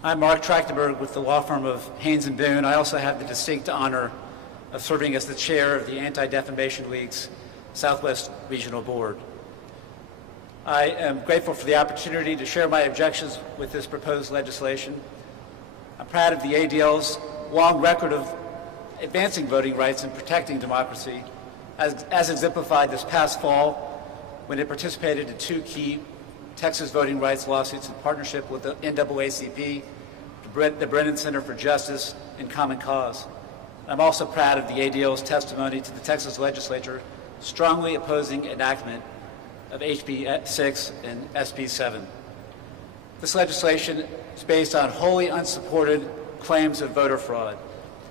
I'm Mark Trachtenberg with the law firm of Haynes & Boone. I also have the distinct honor of serving as the chair of the Anti-Defamation League's Southwest Regional Board. I am grateful for the opportunity to share my objections with this proposed legislation. I'm proud of the ADL's long record of advancing voting rights and protecting democracy, as exemplified this past fall when it participated in 2 key Texas voting rights lawsuits in partnership with the NAACP, the Brennan Center for Justice, and Common Cause. I'm also proud of the ADL's testimony to the Texas Legislature strongly opposing enactment of HB 6 and SB 7. This legislation is based on wholly unsupported claims of voter fraud.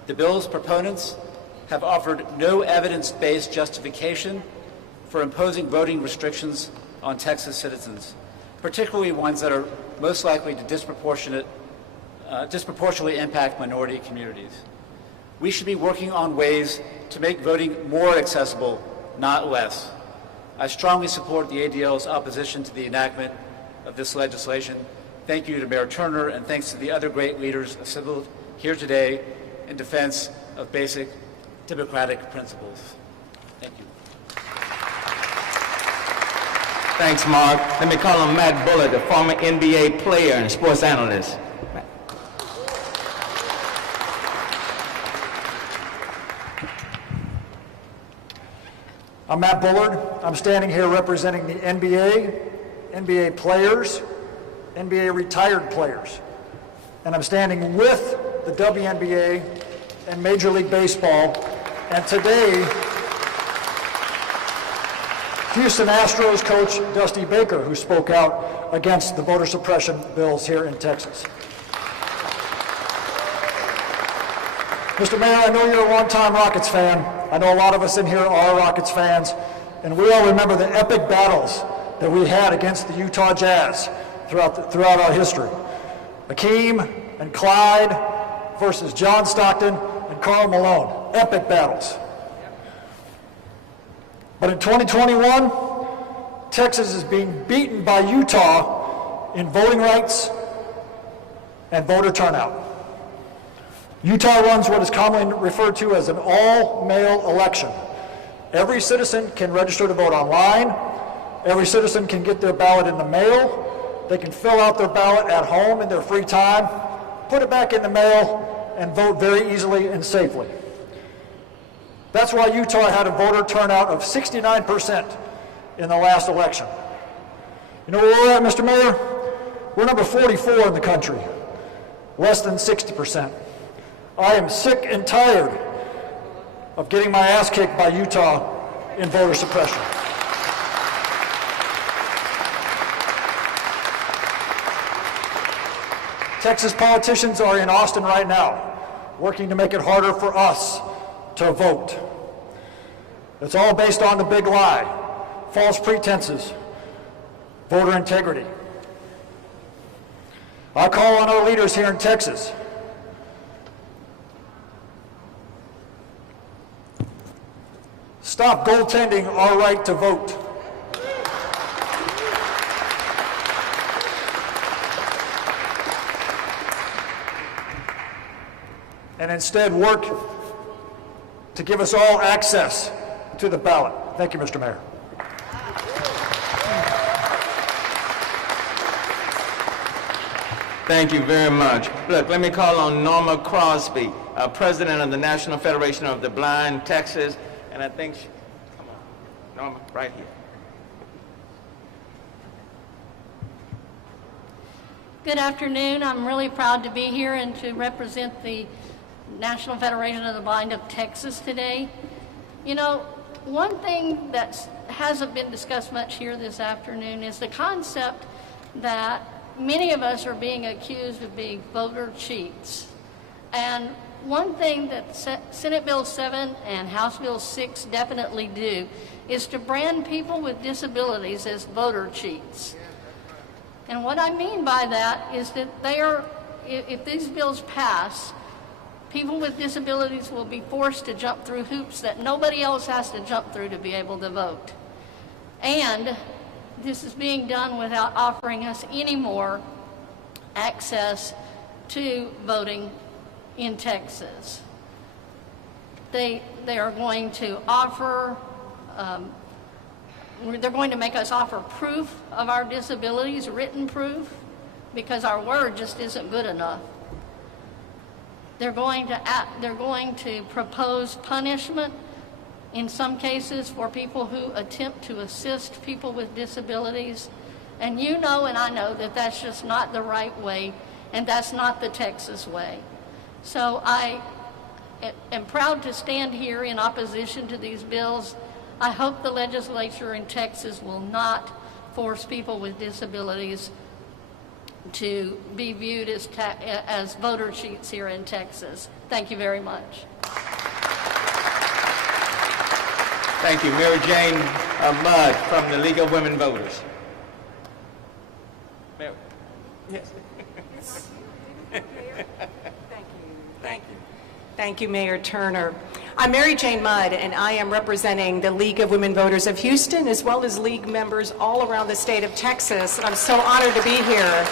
The bill's proponents have offered no evidence-based justification for imposing voting restrictions on Texas citizens, particularly ones that are most likely to disproportionately impact minority communities. We should be working on ways to make voting more accessible, not less. I strongly support the ADL's opposition to the enactment of this legislation. Thank you to Mayor Turner, and thanks to the other great leaders assembled here today in defense of basic democratic principles. Thank you. Thanks, Mark. Let me call on Matt Bullitt, the former NBA player and sports analyst. I'm Matt Bullard. I'm standing here representing the NBA, NBA players, NBA retired players. And I'm standing with the WNBA and Major League Baseball. And today, Houston Astros coach Dusty Baker, who spoke out against the voter suppression bills here in Texas. Mr. Mayor, I know you're a longtime Rockets fan. I know a lot of us in here are Rockets fans, and we all remember the epic battles that we had against the Utah Jazz throughout our history. Akeem and Clyde versus John Stockton and Karl Malone. Epic battles. But in 2021, Texas is being beaten by Utah in voting rights and voter turnout. Utah runs what is commonly referred to as an all-mail election. Every citizen can register to vote online. Every citizen can get their ballot in the mail. They can fill out their ballot at home in their free time, put it back in the mail, and vote very easily and safely. That's why Utah had a voter turnout of 69% in the last election. You know where we're at, Mr. Mayor? We're number 44 in the country, less than 60%. I am sick and tired of getting my ass kicked by Utah in voter suppression. Texas politicians are in Austin right now, working to make it harder for us to vote. It's all based on the big lie, false pretenses, voter integrity. I call on our leaders here in Texas stop goaltending our right to vote. And instead work to give us all access to the ballot. Thank you, Mr. Mayor. Thank you very much. Look, let me call on Norma Crosby, President of the National Federation of the Blind, Texas. And I think, come on, Norma, right here. Good afternoon. I'm really proud to be here and to represent the National Federation of the Blind of Texas today. You know, one thing that hasn't been discussed much here this afternoon is the concept that many of us are being accused of being voter cheats. And one thing that Senate Bill 7 and House Bill 6 definitely do is to brand people with disabilities as voter cheats. And what I mean by that is that if these bills pass, people with disabilities will be forced to jump through hoops that nobody else has to jump through to be able to vote. And this is being done without offering us any more access to voting in Texas. They are going to offer, they're going to make us offer proof of our disabilities, written proof, because our word just isn't good enough. They're going to propose punishment in some cases for people who attempt to assist people with disabilities. And you know and I know that that's just not the right way, and that's not the Texas way. So I am proud to stand here in opposition to these bills. I hope the legislature in Texas will not force people with disabilities to be viewed as voter cheats here in Texas. Thank you very much. Thank you. Mary Jane Mudd from the League of Women Voters. Mary. Yes. Thank you, Mayor Turner. I'm Mary Jane Mudd, and I am representing the League of Women Voters of Houston, as well as League members all around the state of Texas. And I'm so honored to be here.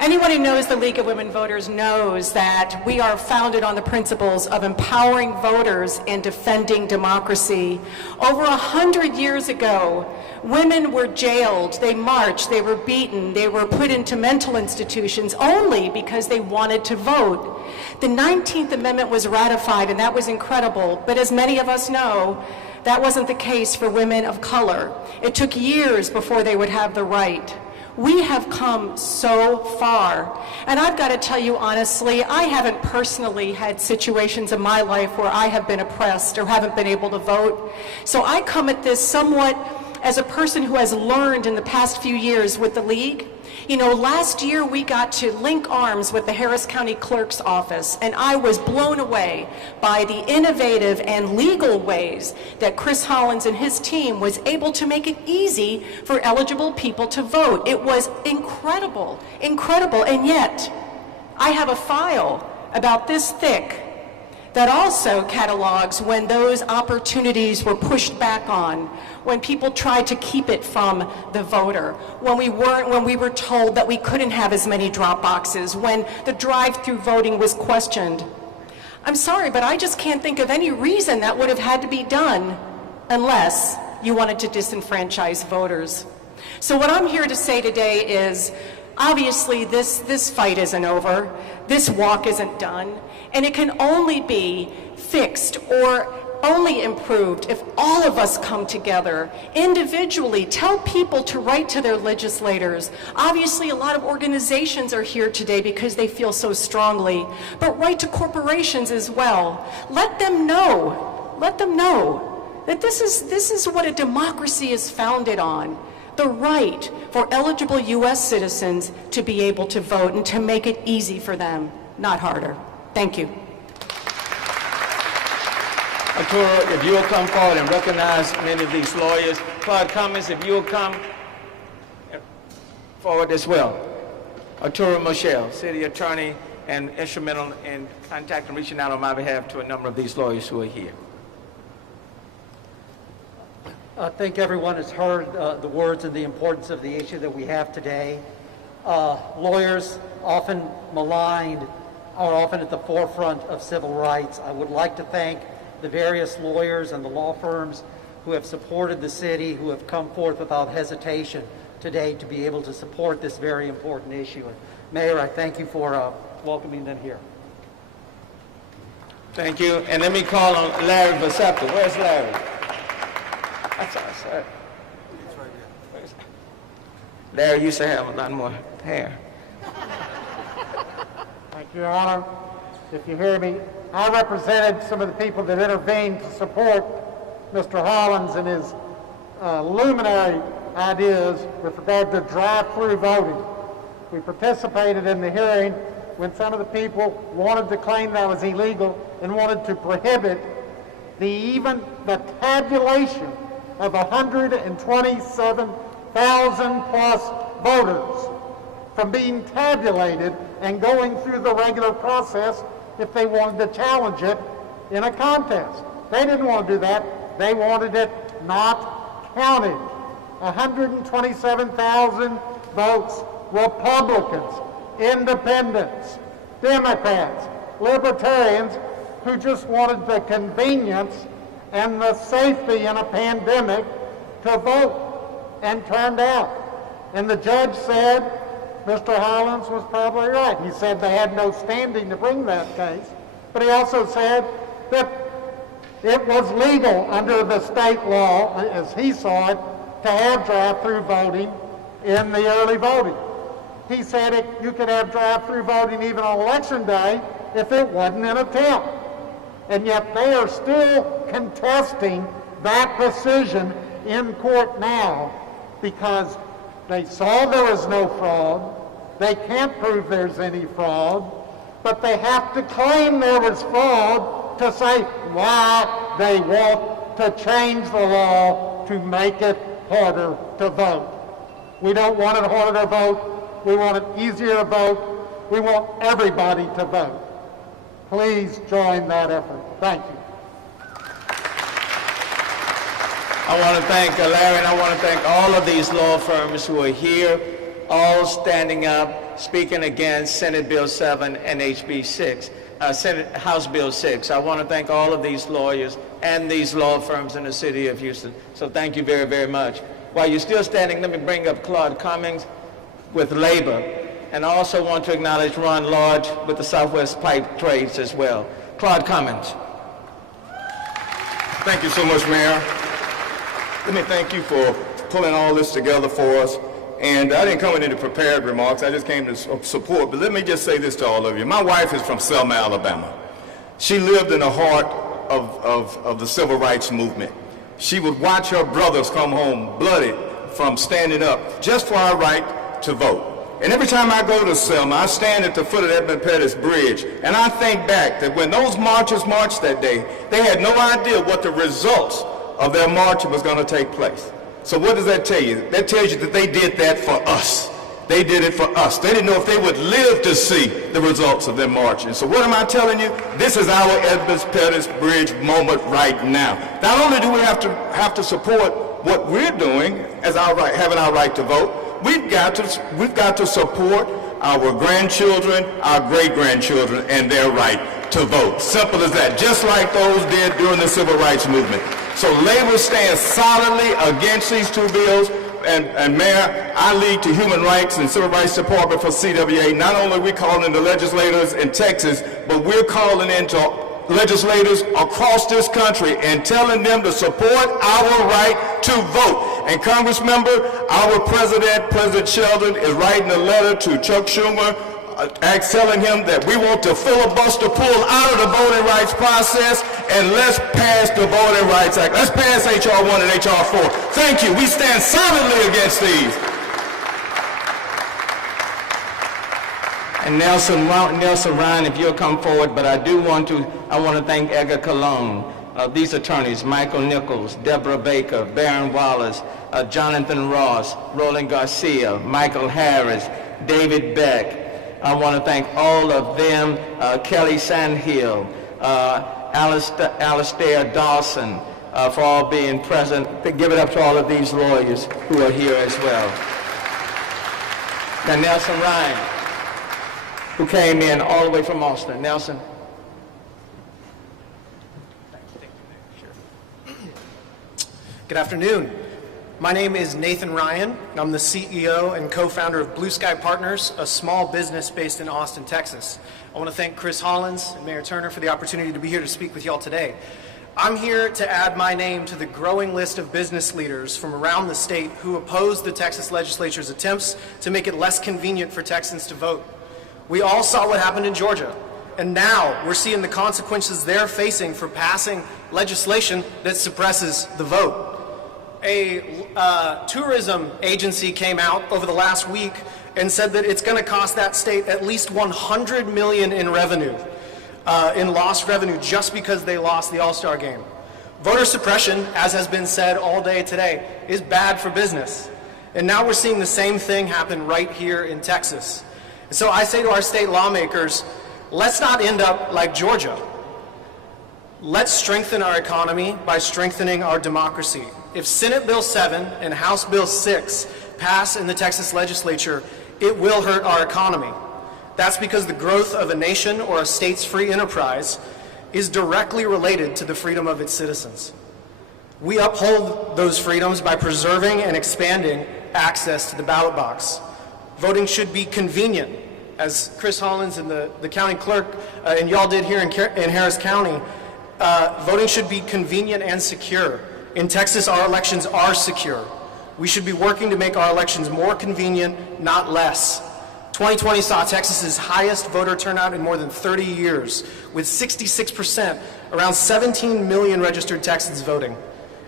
Anyone who knows the League of Women Voters knows that we are founded on the principles of empowering voters and defending democracy. Over 100 years ago, women were jailed, they marched, they were beaten, they were put into mental institutions only because they wanted to vote. The 19th Amendment was ratified, and that was incredible, but as many of us know, that wasn't the case for women of color. It took years before they would have the right. We have come so far, and I've got to tell you honestly, I haven't personally had situations in my life where I have been oppressed or haven't been able to vote. So I come at this somewhat as a person who has learned in the past few years with the League. You know, last year we got to link arms with the Harris County Clerk's Office, and I was blown away by the innovative and legal ways that Chris Hollins and his team was able to make it easy for eligible people to vote. It was incredible, incredible, and yet I have a file about this thick that also catalogs when those opportunities were pushed back on, when people tried to keep it from the voter, when we were told that we couldn't have as many drop boxes, when the drive-through voting was questioned. I'm sorry, but I just can't think of any reason that would have had to be done unless you wanted to disenfranchise voters. So what I'm here to say today is, obviously this fight isn't over, this walk isn't done, and it can only be fixed or only improved if all of us come together individually, tell people to write to their legislators. Obviously, a lot of organizations are here today because they feel so strongly, but write to corporations as well. Let them know that this is what a democracy is founded on. The right for eligible U.S. citizens to be able to vote and to make it easy for them, not harder. Thank you. Arturo, if you will come forward and recognize many of these lawyers. Claude Cummings, if you will come forward as well. Arturo Michelle, city attorney and instrumental in contacting, reaching out on my behalf to a number of these lawyers who are here. I think everyone has heard the words and the importance of the issue that we have today. Lawyers, often maligned, are often at the forefront of civil rights. I would like to thank the various lawyers and the law firms who have supported the city, who have come forth without hesitation today to be able to support this very important issue. And Mayor, I thank you for welcoming them here. Thank you. And let me call on Larry Vacepta. Where's Larry? That's all, sir. Larry used to have a lot more hair. Thank you, Your Honor. If you hear me, I represented some of the people that intervened to support Mr. Hollins and his luminary ideas with regard to drive-through voting. We participated in the hearing when some of the people wanted to claim that was illegal and wanted to prohibit even the tabulation of 127,000 plus voters from being tabulated and going through the regular process if they wanted to challenge it in a contest. They didn't want to do that. They wanted it not counted. 127,000 votes, Republicans, Independents, Democrats, Libertarians, who just wanted the convenience and the safety in a pandemic to vote, and turned out. And the judge said Mr. Hollins was probably right. He said they had no standing to bring that case, but he also said that it was legal under the state law, as he saw it, to have drive-through voting in the early voting. He said you could have drive-through voting even on election day if it wasn't an attempt. And yet they are still contesting that decision in court now because they saw there was no fraud. They can't prove there's any fraud, but they have to claim there was fraud to say why they want to change the law to make it harder to vote. We don't want it harder to vote. We want it easier to vote. We want everybody to vote. Please join that effort. Thank you. I want to thank Larry, and I want to thank all of these law firms who are here, all standing up, speaking against Senate Bill 7 and HB 6, House Bill 6. I want to thank all of these lawyers and these law firms in the city of Houston. So thank you very, very much. While you're still standing, let me bring up Claude Cummings with Labor. And I also want to acknowledge Ron Lodge with the Southwest Pipe Trades as well. Claude Cummings. Thank you so much, Mayor. Let me thank you for pulling all this together for us. And I didn't come with any prepared remarks. I just came to support. But let me just say this to all of you. My wife is from Selma, Alabama. She lived in the heart of the civil rights movement. She would watch her brothers come home bloodied from standing up just for our right to vote. And every time I go to Selma, I stand at the foot of Edmund Pettus Bridge, and I think back that when those marchers marched that day, they had no idea what the results of their marching was going to take place. So what does that tell you? That tells you that they did that for us. They did it for us. They didn't know if they would live to see the results of their marching. So what am I telling you? This is our Edmund Pettus Bridge moment right now. Not only do we have to support what we're doing as our right, having our right to vote, we've got to support our grandchildren, our great-grandchildren, and their right to vote. Simple as that, just like those did during the civil rights movement. So Labor stands solidly against these two bills. And Mayor, I lead the Human Rights and Civil Rights Department for CWA. Not only are we calling in the legislators in Texas, but we're calling into legislators across this country and telling them to support our right to vote. And Congressmember, our President Sheldon, is writing a letter to Chuck Schumer telling him that we want to filibuster pull out of the voting rights process, and let's pass the Voting Rights Act. Let's pass H.R. 1 and H.R. 4. Thank you. We stand solidly against these. And Nelson Ryan, if you'll come forward, but I want to thank Edgar Colon, these attorneys, Michael Nichols, Deborah Baker, Baron Wallace, Jonathan Ross, Roland Garcia, Michael Harris, David Beck. I want to thank all of them, Kelly Sandhill, Alistair Dawson, for all being present. Give it up to all of these lawyers who are here as well. And Nelson Ryan, who came in all the way from Austin. Nelson. Good afternoon. My name is Nathan Ryan, and I'm the CEO and co-founder of Blue Sky Partners, a small business based in Austin, Texas. I want to thank Chris Hollins and Mayor Turner for the opportunity to be here to speak with y'all today. I'm here to add my name to the growing list of business leaders from around the state who oppose the Texas Legislature's attempts to make it less convenient for Texans to vote. We all saw what happened in Georgia, and now we're seeing the consequences they're facing for passing legislation that suppresses the vote. A tourism agency came out over the last week and said that it's going to cost that state at least $100 million in revenue, in lost revenue, just because they lost the All-Star game. Voter suppression, as has been said all day today, is bad for business. And now we're seeing the same thing happen right here in Texas. And so I say to our state lawmakers, let's not end up like Georgia. Let's strengthen our economy by strengthening our democracy. If Senate Bill 7 and House Bill 6 pass in the Texas Legislature, it will hurt our economy. That's because the growth of a nation or a state's free enterprise is directly related to the freedom of its citizens. We uphold those freedoms by preserving and expanding access to the ballot box. Voting should be convenient. As Chris Hollins and the county clerk and y'all did here in Harris County, voting should be convenient and secure. In Texas, our elections are secure. We should be working to make our elections more convenient, not less. 2020 saw Texas's highest voter turnout in more than 30 years, with 66%, around 17 million registered Texans voting.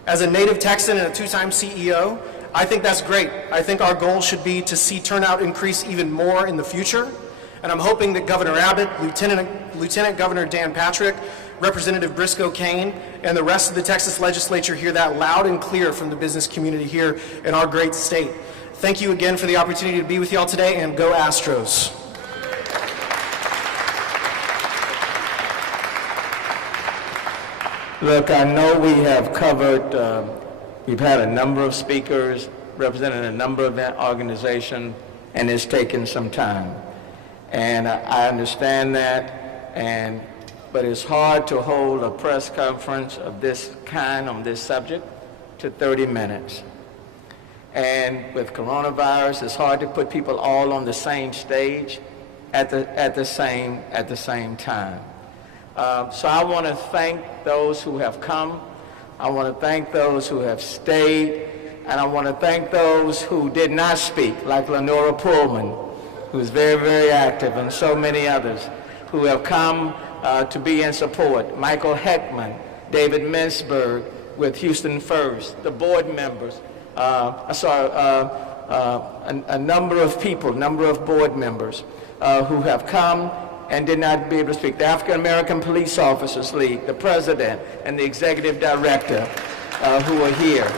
As a native Texan and a two-time CEO, I think that's great. I think our goal should be to see turnout increase even more in the future. And I'm hoping that Governor Abbott, Lieutenant Governor Dan Patrick, Representative Briscoe Cain, and the rest of the Texas Legislature hear that loud and clear from the business community here in our great state. Thank you again for the opportunity to be with y'all today, and go Astros. Look, I know we have covered, we've had a number of speakers representing a number of organizations, and it's taken some time. And I understand that, but it's hard to hold a press conference of this kind on this subject to 30 minutes. And with coronavirus, it's hard to put people all on the same stage at the same time. So I want to thank those who have come. I want to thank those who have stayed. And I want to thank those who did not speak, like Lenora Pullman, who's very, very active, and so many others who have come to be in support. Michael Heckman, David Mintzberg with Houston First, the board members. I saw a number of people, number of board members who have come and did not be able to speak. The African American Police Officers League, the president and the executive director who are here.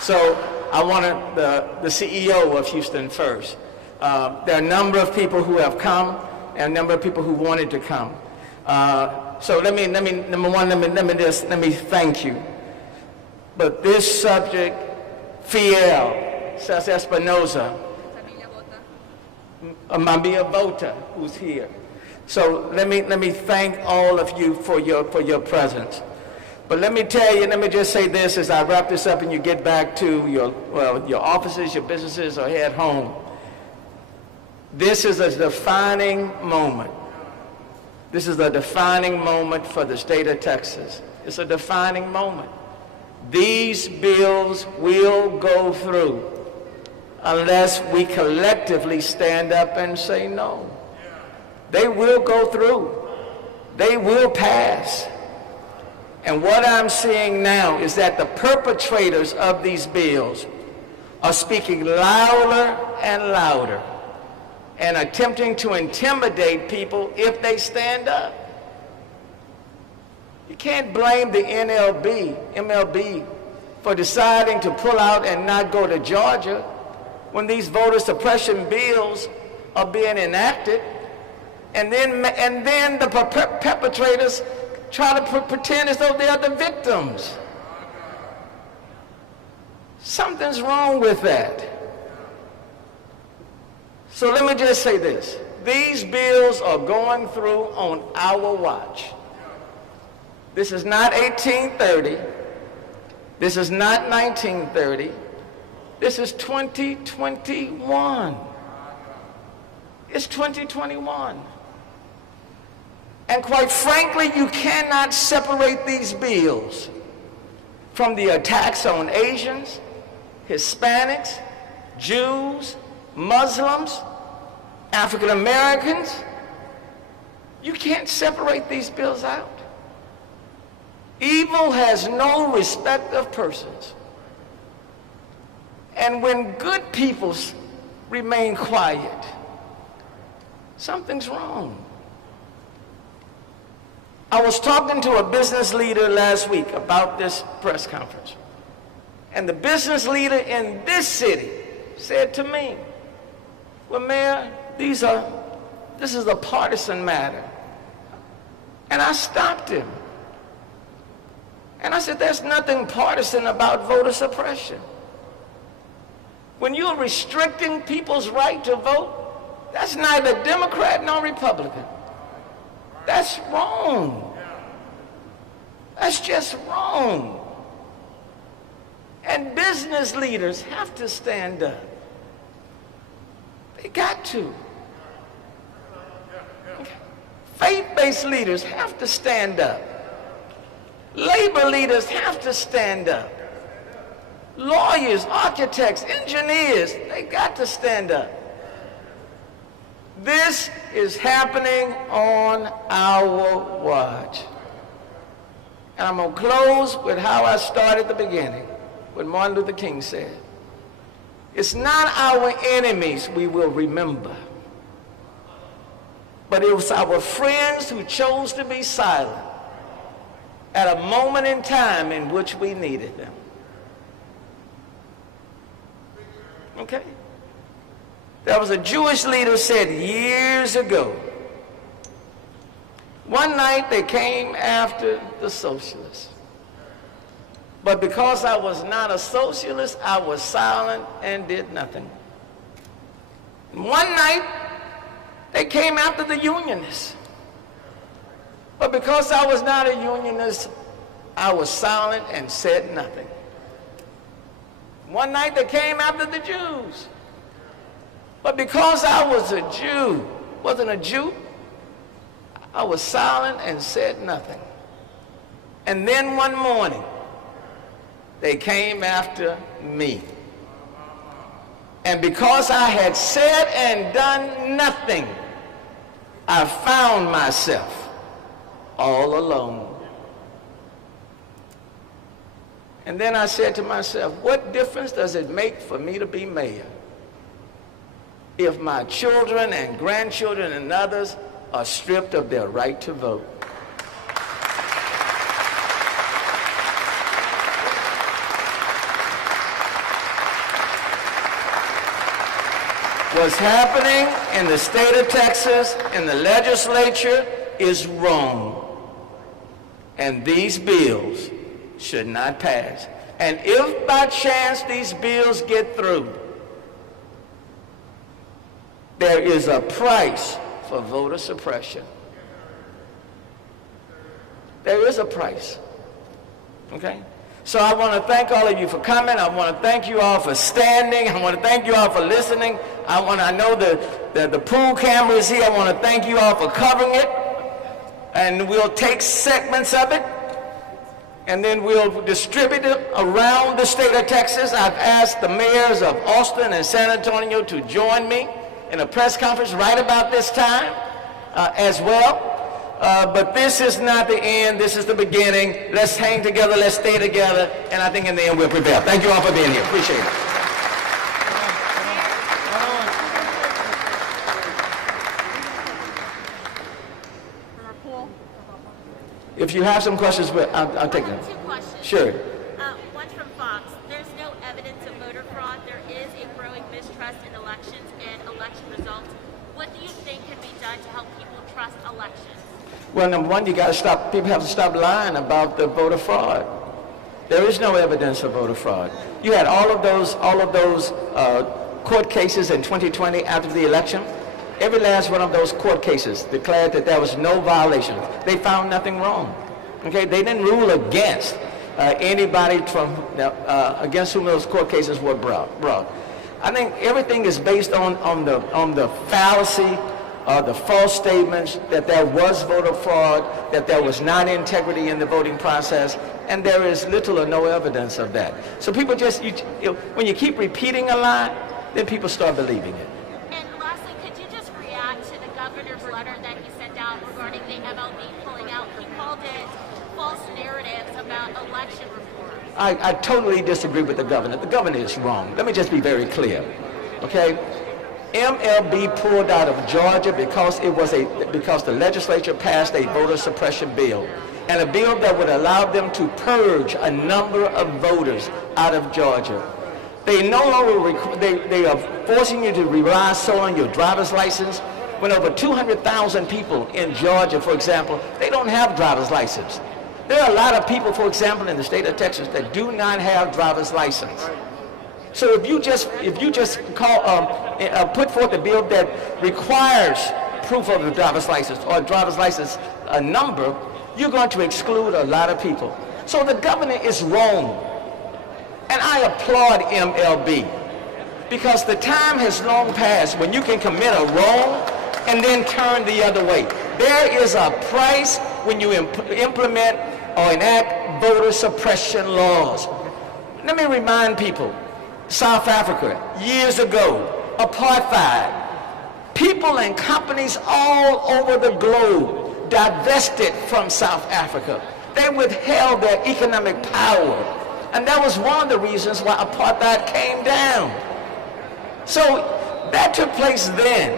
So I wanted the CEO of Houston First. There are a number of people who have come and a number of people who wanted to come. So let me thank you. But this subject, Fiel, Cesar Espinoza, Mambia Bota, who's here. So let me thank all of you for your presence. But let me tell you, let me just say this as I wrap this up and you get back to your offices, your businesses, or head home. This is a defining moment. This is a defining moment for the state of Texas. It's a defining moment. These bills will go through unless we collectively stand up and say no. They will go through. They will pass. And what I'm seeing now is that the perpetrators of these bills are speaking louder and louder and attempting to intimidate people if they stand up. You can't blame the MLB for deciding to pull out and not go to Georgia when these voter suppression bills are being enacted, and then the perpetrators try to pretend as though they are the victims. Something's wrong with that. So let me just say this. These bills are going through on our watch. This is not 1830. This is not 1930. This is 2021. It's 2021. And quite frankly, you cannot separate these bills from the attacks on Asians, Hispanics, Jews, Muslims, African Americans. You can't separate these bills out. Evil has no respect of persons. And when good people remain quiet, something's wrong. I was talking to a business leader last week about this press conference. And the business leader in this city said to me, well, Mayor, this is a partisan matter. And I stopped him. And I said, there's nothing partisan about voter suppression. When you're restricting people's right to vote, that's neither Democrat nor Republican. That's wrong. That's just wrong. And business leaders have to stand up. They got to. Faith-based leaders have to stand up. Labor leaders have to stand up. Lawyers, architects, engineers, they got to stand up. This is happening on our watch. And I'm going to close with how I started at the beginning, what Martin Luther King said. It's not our enemies we will remember, but it was our friends who chose to be silent at a moment in time in which we needed them. Okay? There was a Jewish leader who said years ago, one night they came after the socialists. But because I was not a socialist, I was silent and did nothing. One night they came after the unionists. But because I was not a unionist, I was silent and said nothing. One night they came after the Jews. But because I was a Jew, wasn't a Jew, I was silent and said nothing. And then one morning, they came after me. And because I had said and done nothing, I found myself all alone. And then I said to myself, what difference does it make for me to be mayor if my children and grandchildren and others are stripped of their right to vote? What's happening in the state of Texas, in the legislature, is wrong. And these bills should not pass. And if by chance these bills get through, there is a price for voter suppression. There is a price. Okay? So I want to thank all of you for coming. I want to thank you all for standing. I want to thank you all for listening. I know the pool camera is here. I want to thank you all for covering it. And we'll take segments of it, and then we'll distribute it around the state of Texas. I've asked the mayors of Austin and San Antonio to join me in a press conference right about this time as well. But this is not the end. This is the beginning. Let's hang together. Let's stay together. And I think in the end we'll prevail. Thank you all for being here. Appreciate it. If you have some questions, I'll take them. 2 questions. Sure. One from Fox. There's no evidence of voter fraud. There is a growing mistrust in elections and election results. What do you think can be done to help people trust elections? Well, number one, people have to stop lying about the voter fraud. There is no evidence of voter fraud. You had all of those court cases in 2020 after the election. Every last one of those court cases declared that there was no violation. They found nothing wrong. Okay, they didn't rule against anybody against whom those court cases were brought. I think everything is based on the fallacy the false statements that there was voter fraud, that there was not integrity in the voting process, and there is little or no evidence of that. So people just, when you keep repeating a lie, then people start believing it. And lastly, could you just react to the governor's letter that he sent out regarding the MLB pulling out? He called it false narratives about election reform. I totally disagree with the governor. The governor is wrong. Let me just be very clear, okay? MLB pulled out of Georgia because the legislature passed a voter suppression bill, and a bill that would allow them to purge a number of voters out of Georgia. They no longer they are forcing you to rely solely on your driver's license. When over 200,000 people in Georgia, for example, they don't have driver's license. There are a lot of people, for example, in the state of Texas that do not have driver's license. So if you just put forth a bill that requires proof of a driver's license or a driver's license number, you're going to exclude a lot of people. So the governor is wrong. And I applaud MLB because the time has long passed when you can commit a wrong and then turn the other way. There is a price when you implement or enact voter suppression laws. Let me remind people, South Africa, years ago, apartheid, people and companies all over the globe divested from South Africa. They withheld their economic power. And that was one of the reasons why apartheid came down. So that took place then.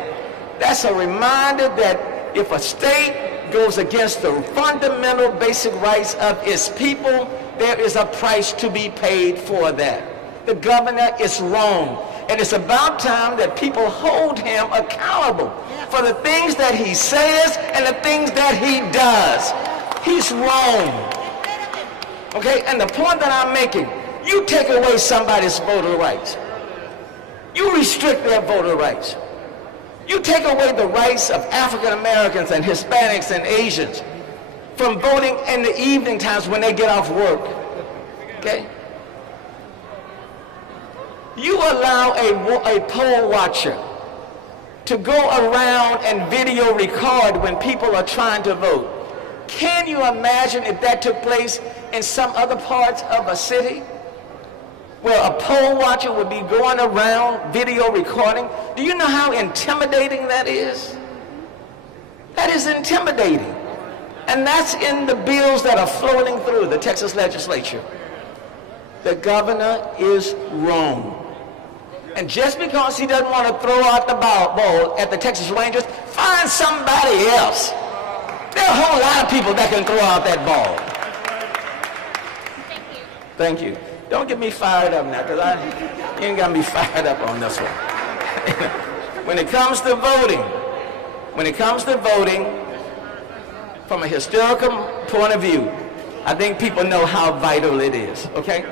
That's a reminder that if a state goes against the fundamental basic rights of its people, there is a price to be paid for that. The governor is wrong. And it's about time that people hold him accountable for the things that he says and the things that he does. He's wrong. Okay, and the point that I'm making, you take away somebody's voter rights. You restrict their voter rights. You take away the rights of African Americans and Hispanics and Asians from voting in the evening times when they get off work. Okay? You allow a poll watcher to go around and video record when people are trying to vote. Can you imagine if that took place in some other parts of a city where a poll watcher would be going around video recording? Do you know how intimidating that is? That is intimidating. And that's in the bills that are floating through the Texas Legislature. The governor is wrong. And just because he doesn't want to throw out the ball at the Texas Rangers, find somebody else. There are a whole lot of people that can throw out that ball. Thank you. Don't get me fired up now, because you ain't got me fired up on this one. When it comes to voting, from a historical point of view, I think people know how vital it is, okay?